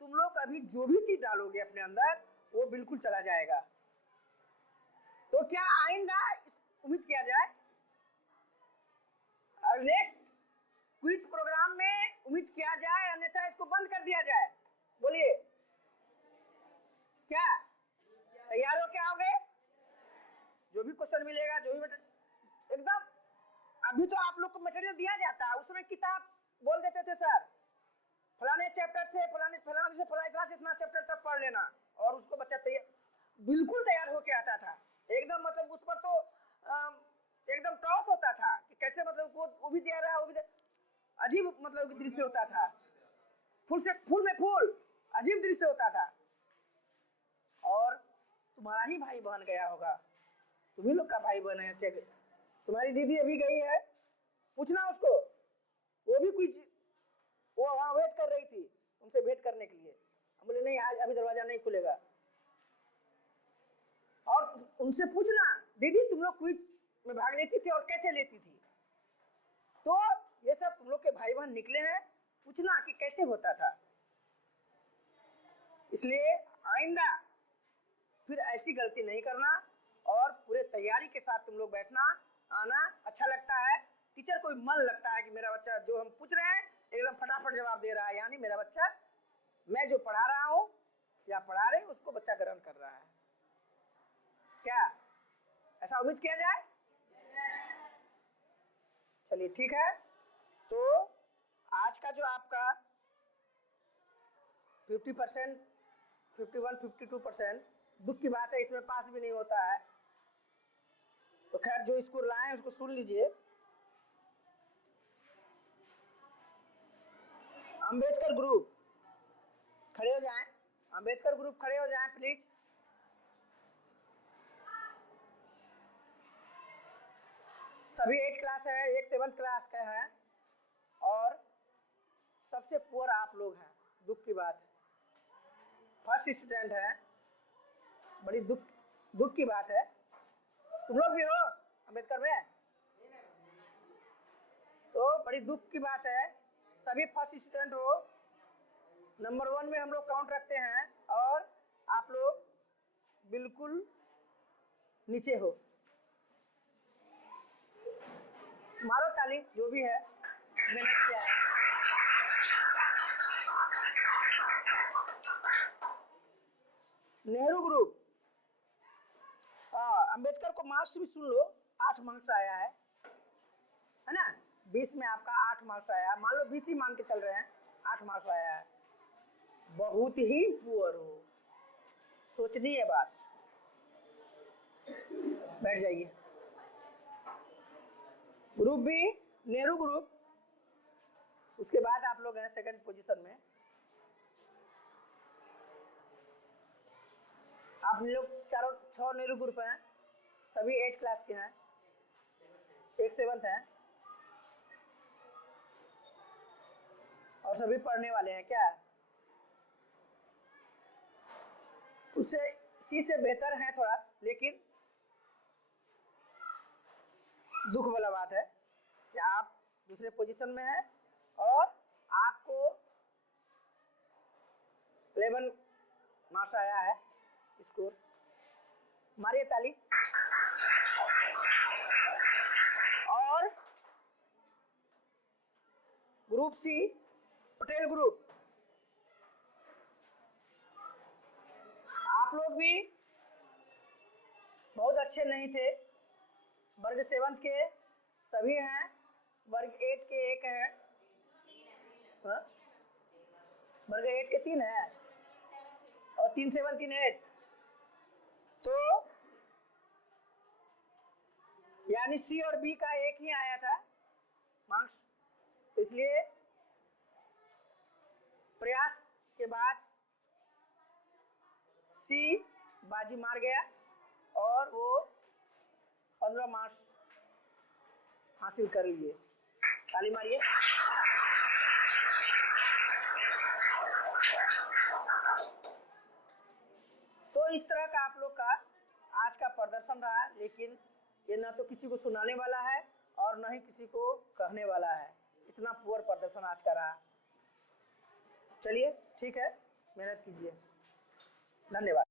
तुम लोग अभी जो भी चीज डालोगे अपने अंदर वो बिल्कुल चला जाएगा। तो क्या आइंदा उम्मीद किया जाए नेक्स्ट क्विज प्रोग्राम में उम्मीद किया जाए, अन्यथा इसको बंद कर दिया जाए? बोलिए, क्या तैयार हो? क्या हो गए? जो भी क्वेश्चन मिलेगा, जो भी एकदम, अभी तो आप लोग को मटेरियल दिया जाता है, उसमें किताब बोल देते थे सर फलाने चैप्टर से फलाने से फलाने से इतना चैप्टर तक पढ़ लेना, और उसको बच्चा तैयार, बिल्कुल तैयार होके आता था एकदम। मतलब उस पर तो एकदम टॉस होता था कि कैसे, मतलब वो भी दिया रहा, वो भी अजीब मतलब दृश्य होता था, फूल में फूल, अजीब दृश्य होता था। और तुम्हारा ही भाई बहन गया होगा, तुम्ही लोग का भाई बहन है, तुम्हारी दीदी अभी गई है, पूछना उसको, वो भी कुछ, वो वहां वेट कर रही थी तुमसे भेंट करने के लिए। हम बोले नहीं, आज अभी दरवाजा नहीं खुलेगा। और उनसे पूछना, दीदी तुम लोग क्विज में भाग लेती थी और कैसे लेती थी? तो ये सब तुम लोग के भाई बहन निकले हैं, पूछना कि कैसे होता था। इसलिए आइंदा फिर ऐसी गलती नहीं करना और पूरे तैयारी के साथ तुम लोग बैठना, आना। अच्छा लगता है, टीचर को भी मन लगता है कि मेरा बच्चा जो हम पूछ रहे हैं एकदम फटाफट जवाब दे रहा है, यानी मेरा बच्चा, मैं जो पढ़ा रहा हूँ या पढ़ा रहे उसको बच्चा ग्रहण कर रहा है। क्या ऐसा उम्मीद किया जाए? चलिए ठीक है। तो आज का जो आपका 50%, 51, 52% दुख की बात है, इसमें पास भी नहीं होता है। तो खैर जो स्कोर लाए हैं उसको सुन लीजिए। अंबेडकर ग्रुप खड़े हो जाएं, अंबेडकर ग्रुप खड़े हो जाएं प्लीज। सभी 8 क्लास है, एक 7th क्लास का है और सबसे पुअर आप लोग हैं, दुख की बात है। फर्स्ट स्टूडेंट है, बड़ी दुख की बात है। तुम लोग भी हो अंबेडकर में, तो बड़ी दुख की बात है। सभी फर्स्ट स्टूडेंट हो, नंबर 1 में हम लोग काउंट रखते हैं और आप लोग बिल्कुल नीचे हो। मारो ताली जो भी है, मेहनत किया है। नेहरू ग्रुप, अंबेडकर को मार्क्स भी सुन लो, 8 मार्क्स आया है ना? 20 में आपका 8 मार्क्स आया, मान लो 20 ही मान के चल रहे हैं, 8 मार्क्स आया है। बहुत ही पुअर हो, सोचनी है बात। बैठ जाइए। ग्रुप बी नेहरू ग्रुप, उसके बाद आप लोग हैं 2nd पोजीशन में। आप लोग 6 नेहरू ग्रुप हैं, सभी 8 क्लास के हैं, एक 7th है और सभी पढ़ने वाले हैं। क्या उससे सी से बेहतर है थोड़ा, लेकिन दुख वाला बात है कि आप दूसरे पोजीशन में हैं और आपको 11 मार्क्स आया है स्कोर। मारिए ताली। और ग्रुप सी पटेल ग्रुप, आप लोग भी बहुत अच्छे नहीं थे। वर्ग 7 के सभी हैं, वर्ग 8 के 1 है, वर्ग 8 के 3 है और 3 7 3 8, तो यानी सी और बी का एक ही आया था मार्क्स। तो इसलिए प्रयास के बाद सी बाजी मार गया और वो 15 मार्क्स हासिल कर लिए। ताली मारिए। तो इस तरह का आप लोग का आज का प्रदर्शन रहा, लेकिन ये ना तो किसी को सुनाने वाला है और न ही किसी को कहने वाला है। इतना पुअर प्रदर्शन आज का रहा। चलिए ठीक है, मेहनत कीजिए। धन्यवाद।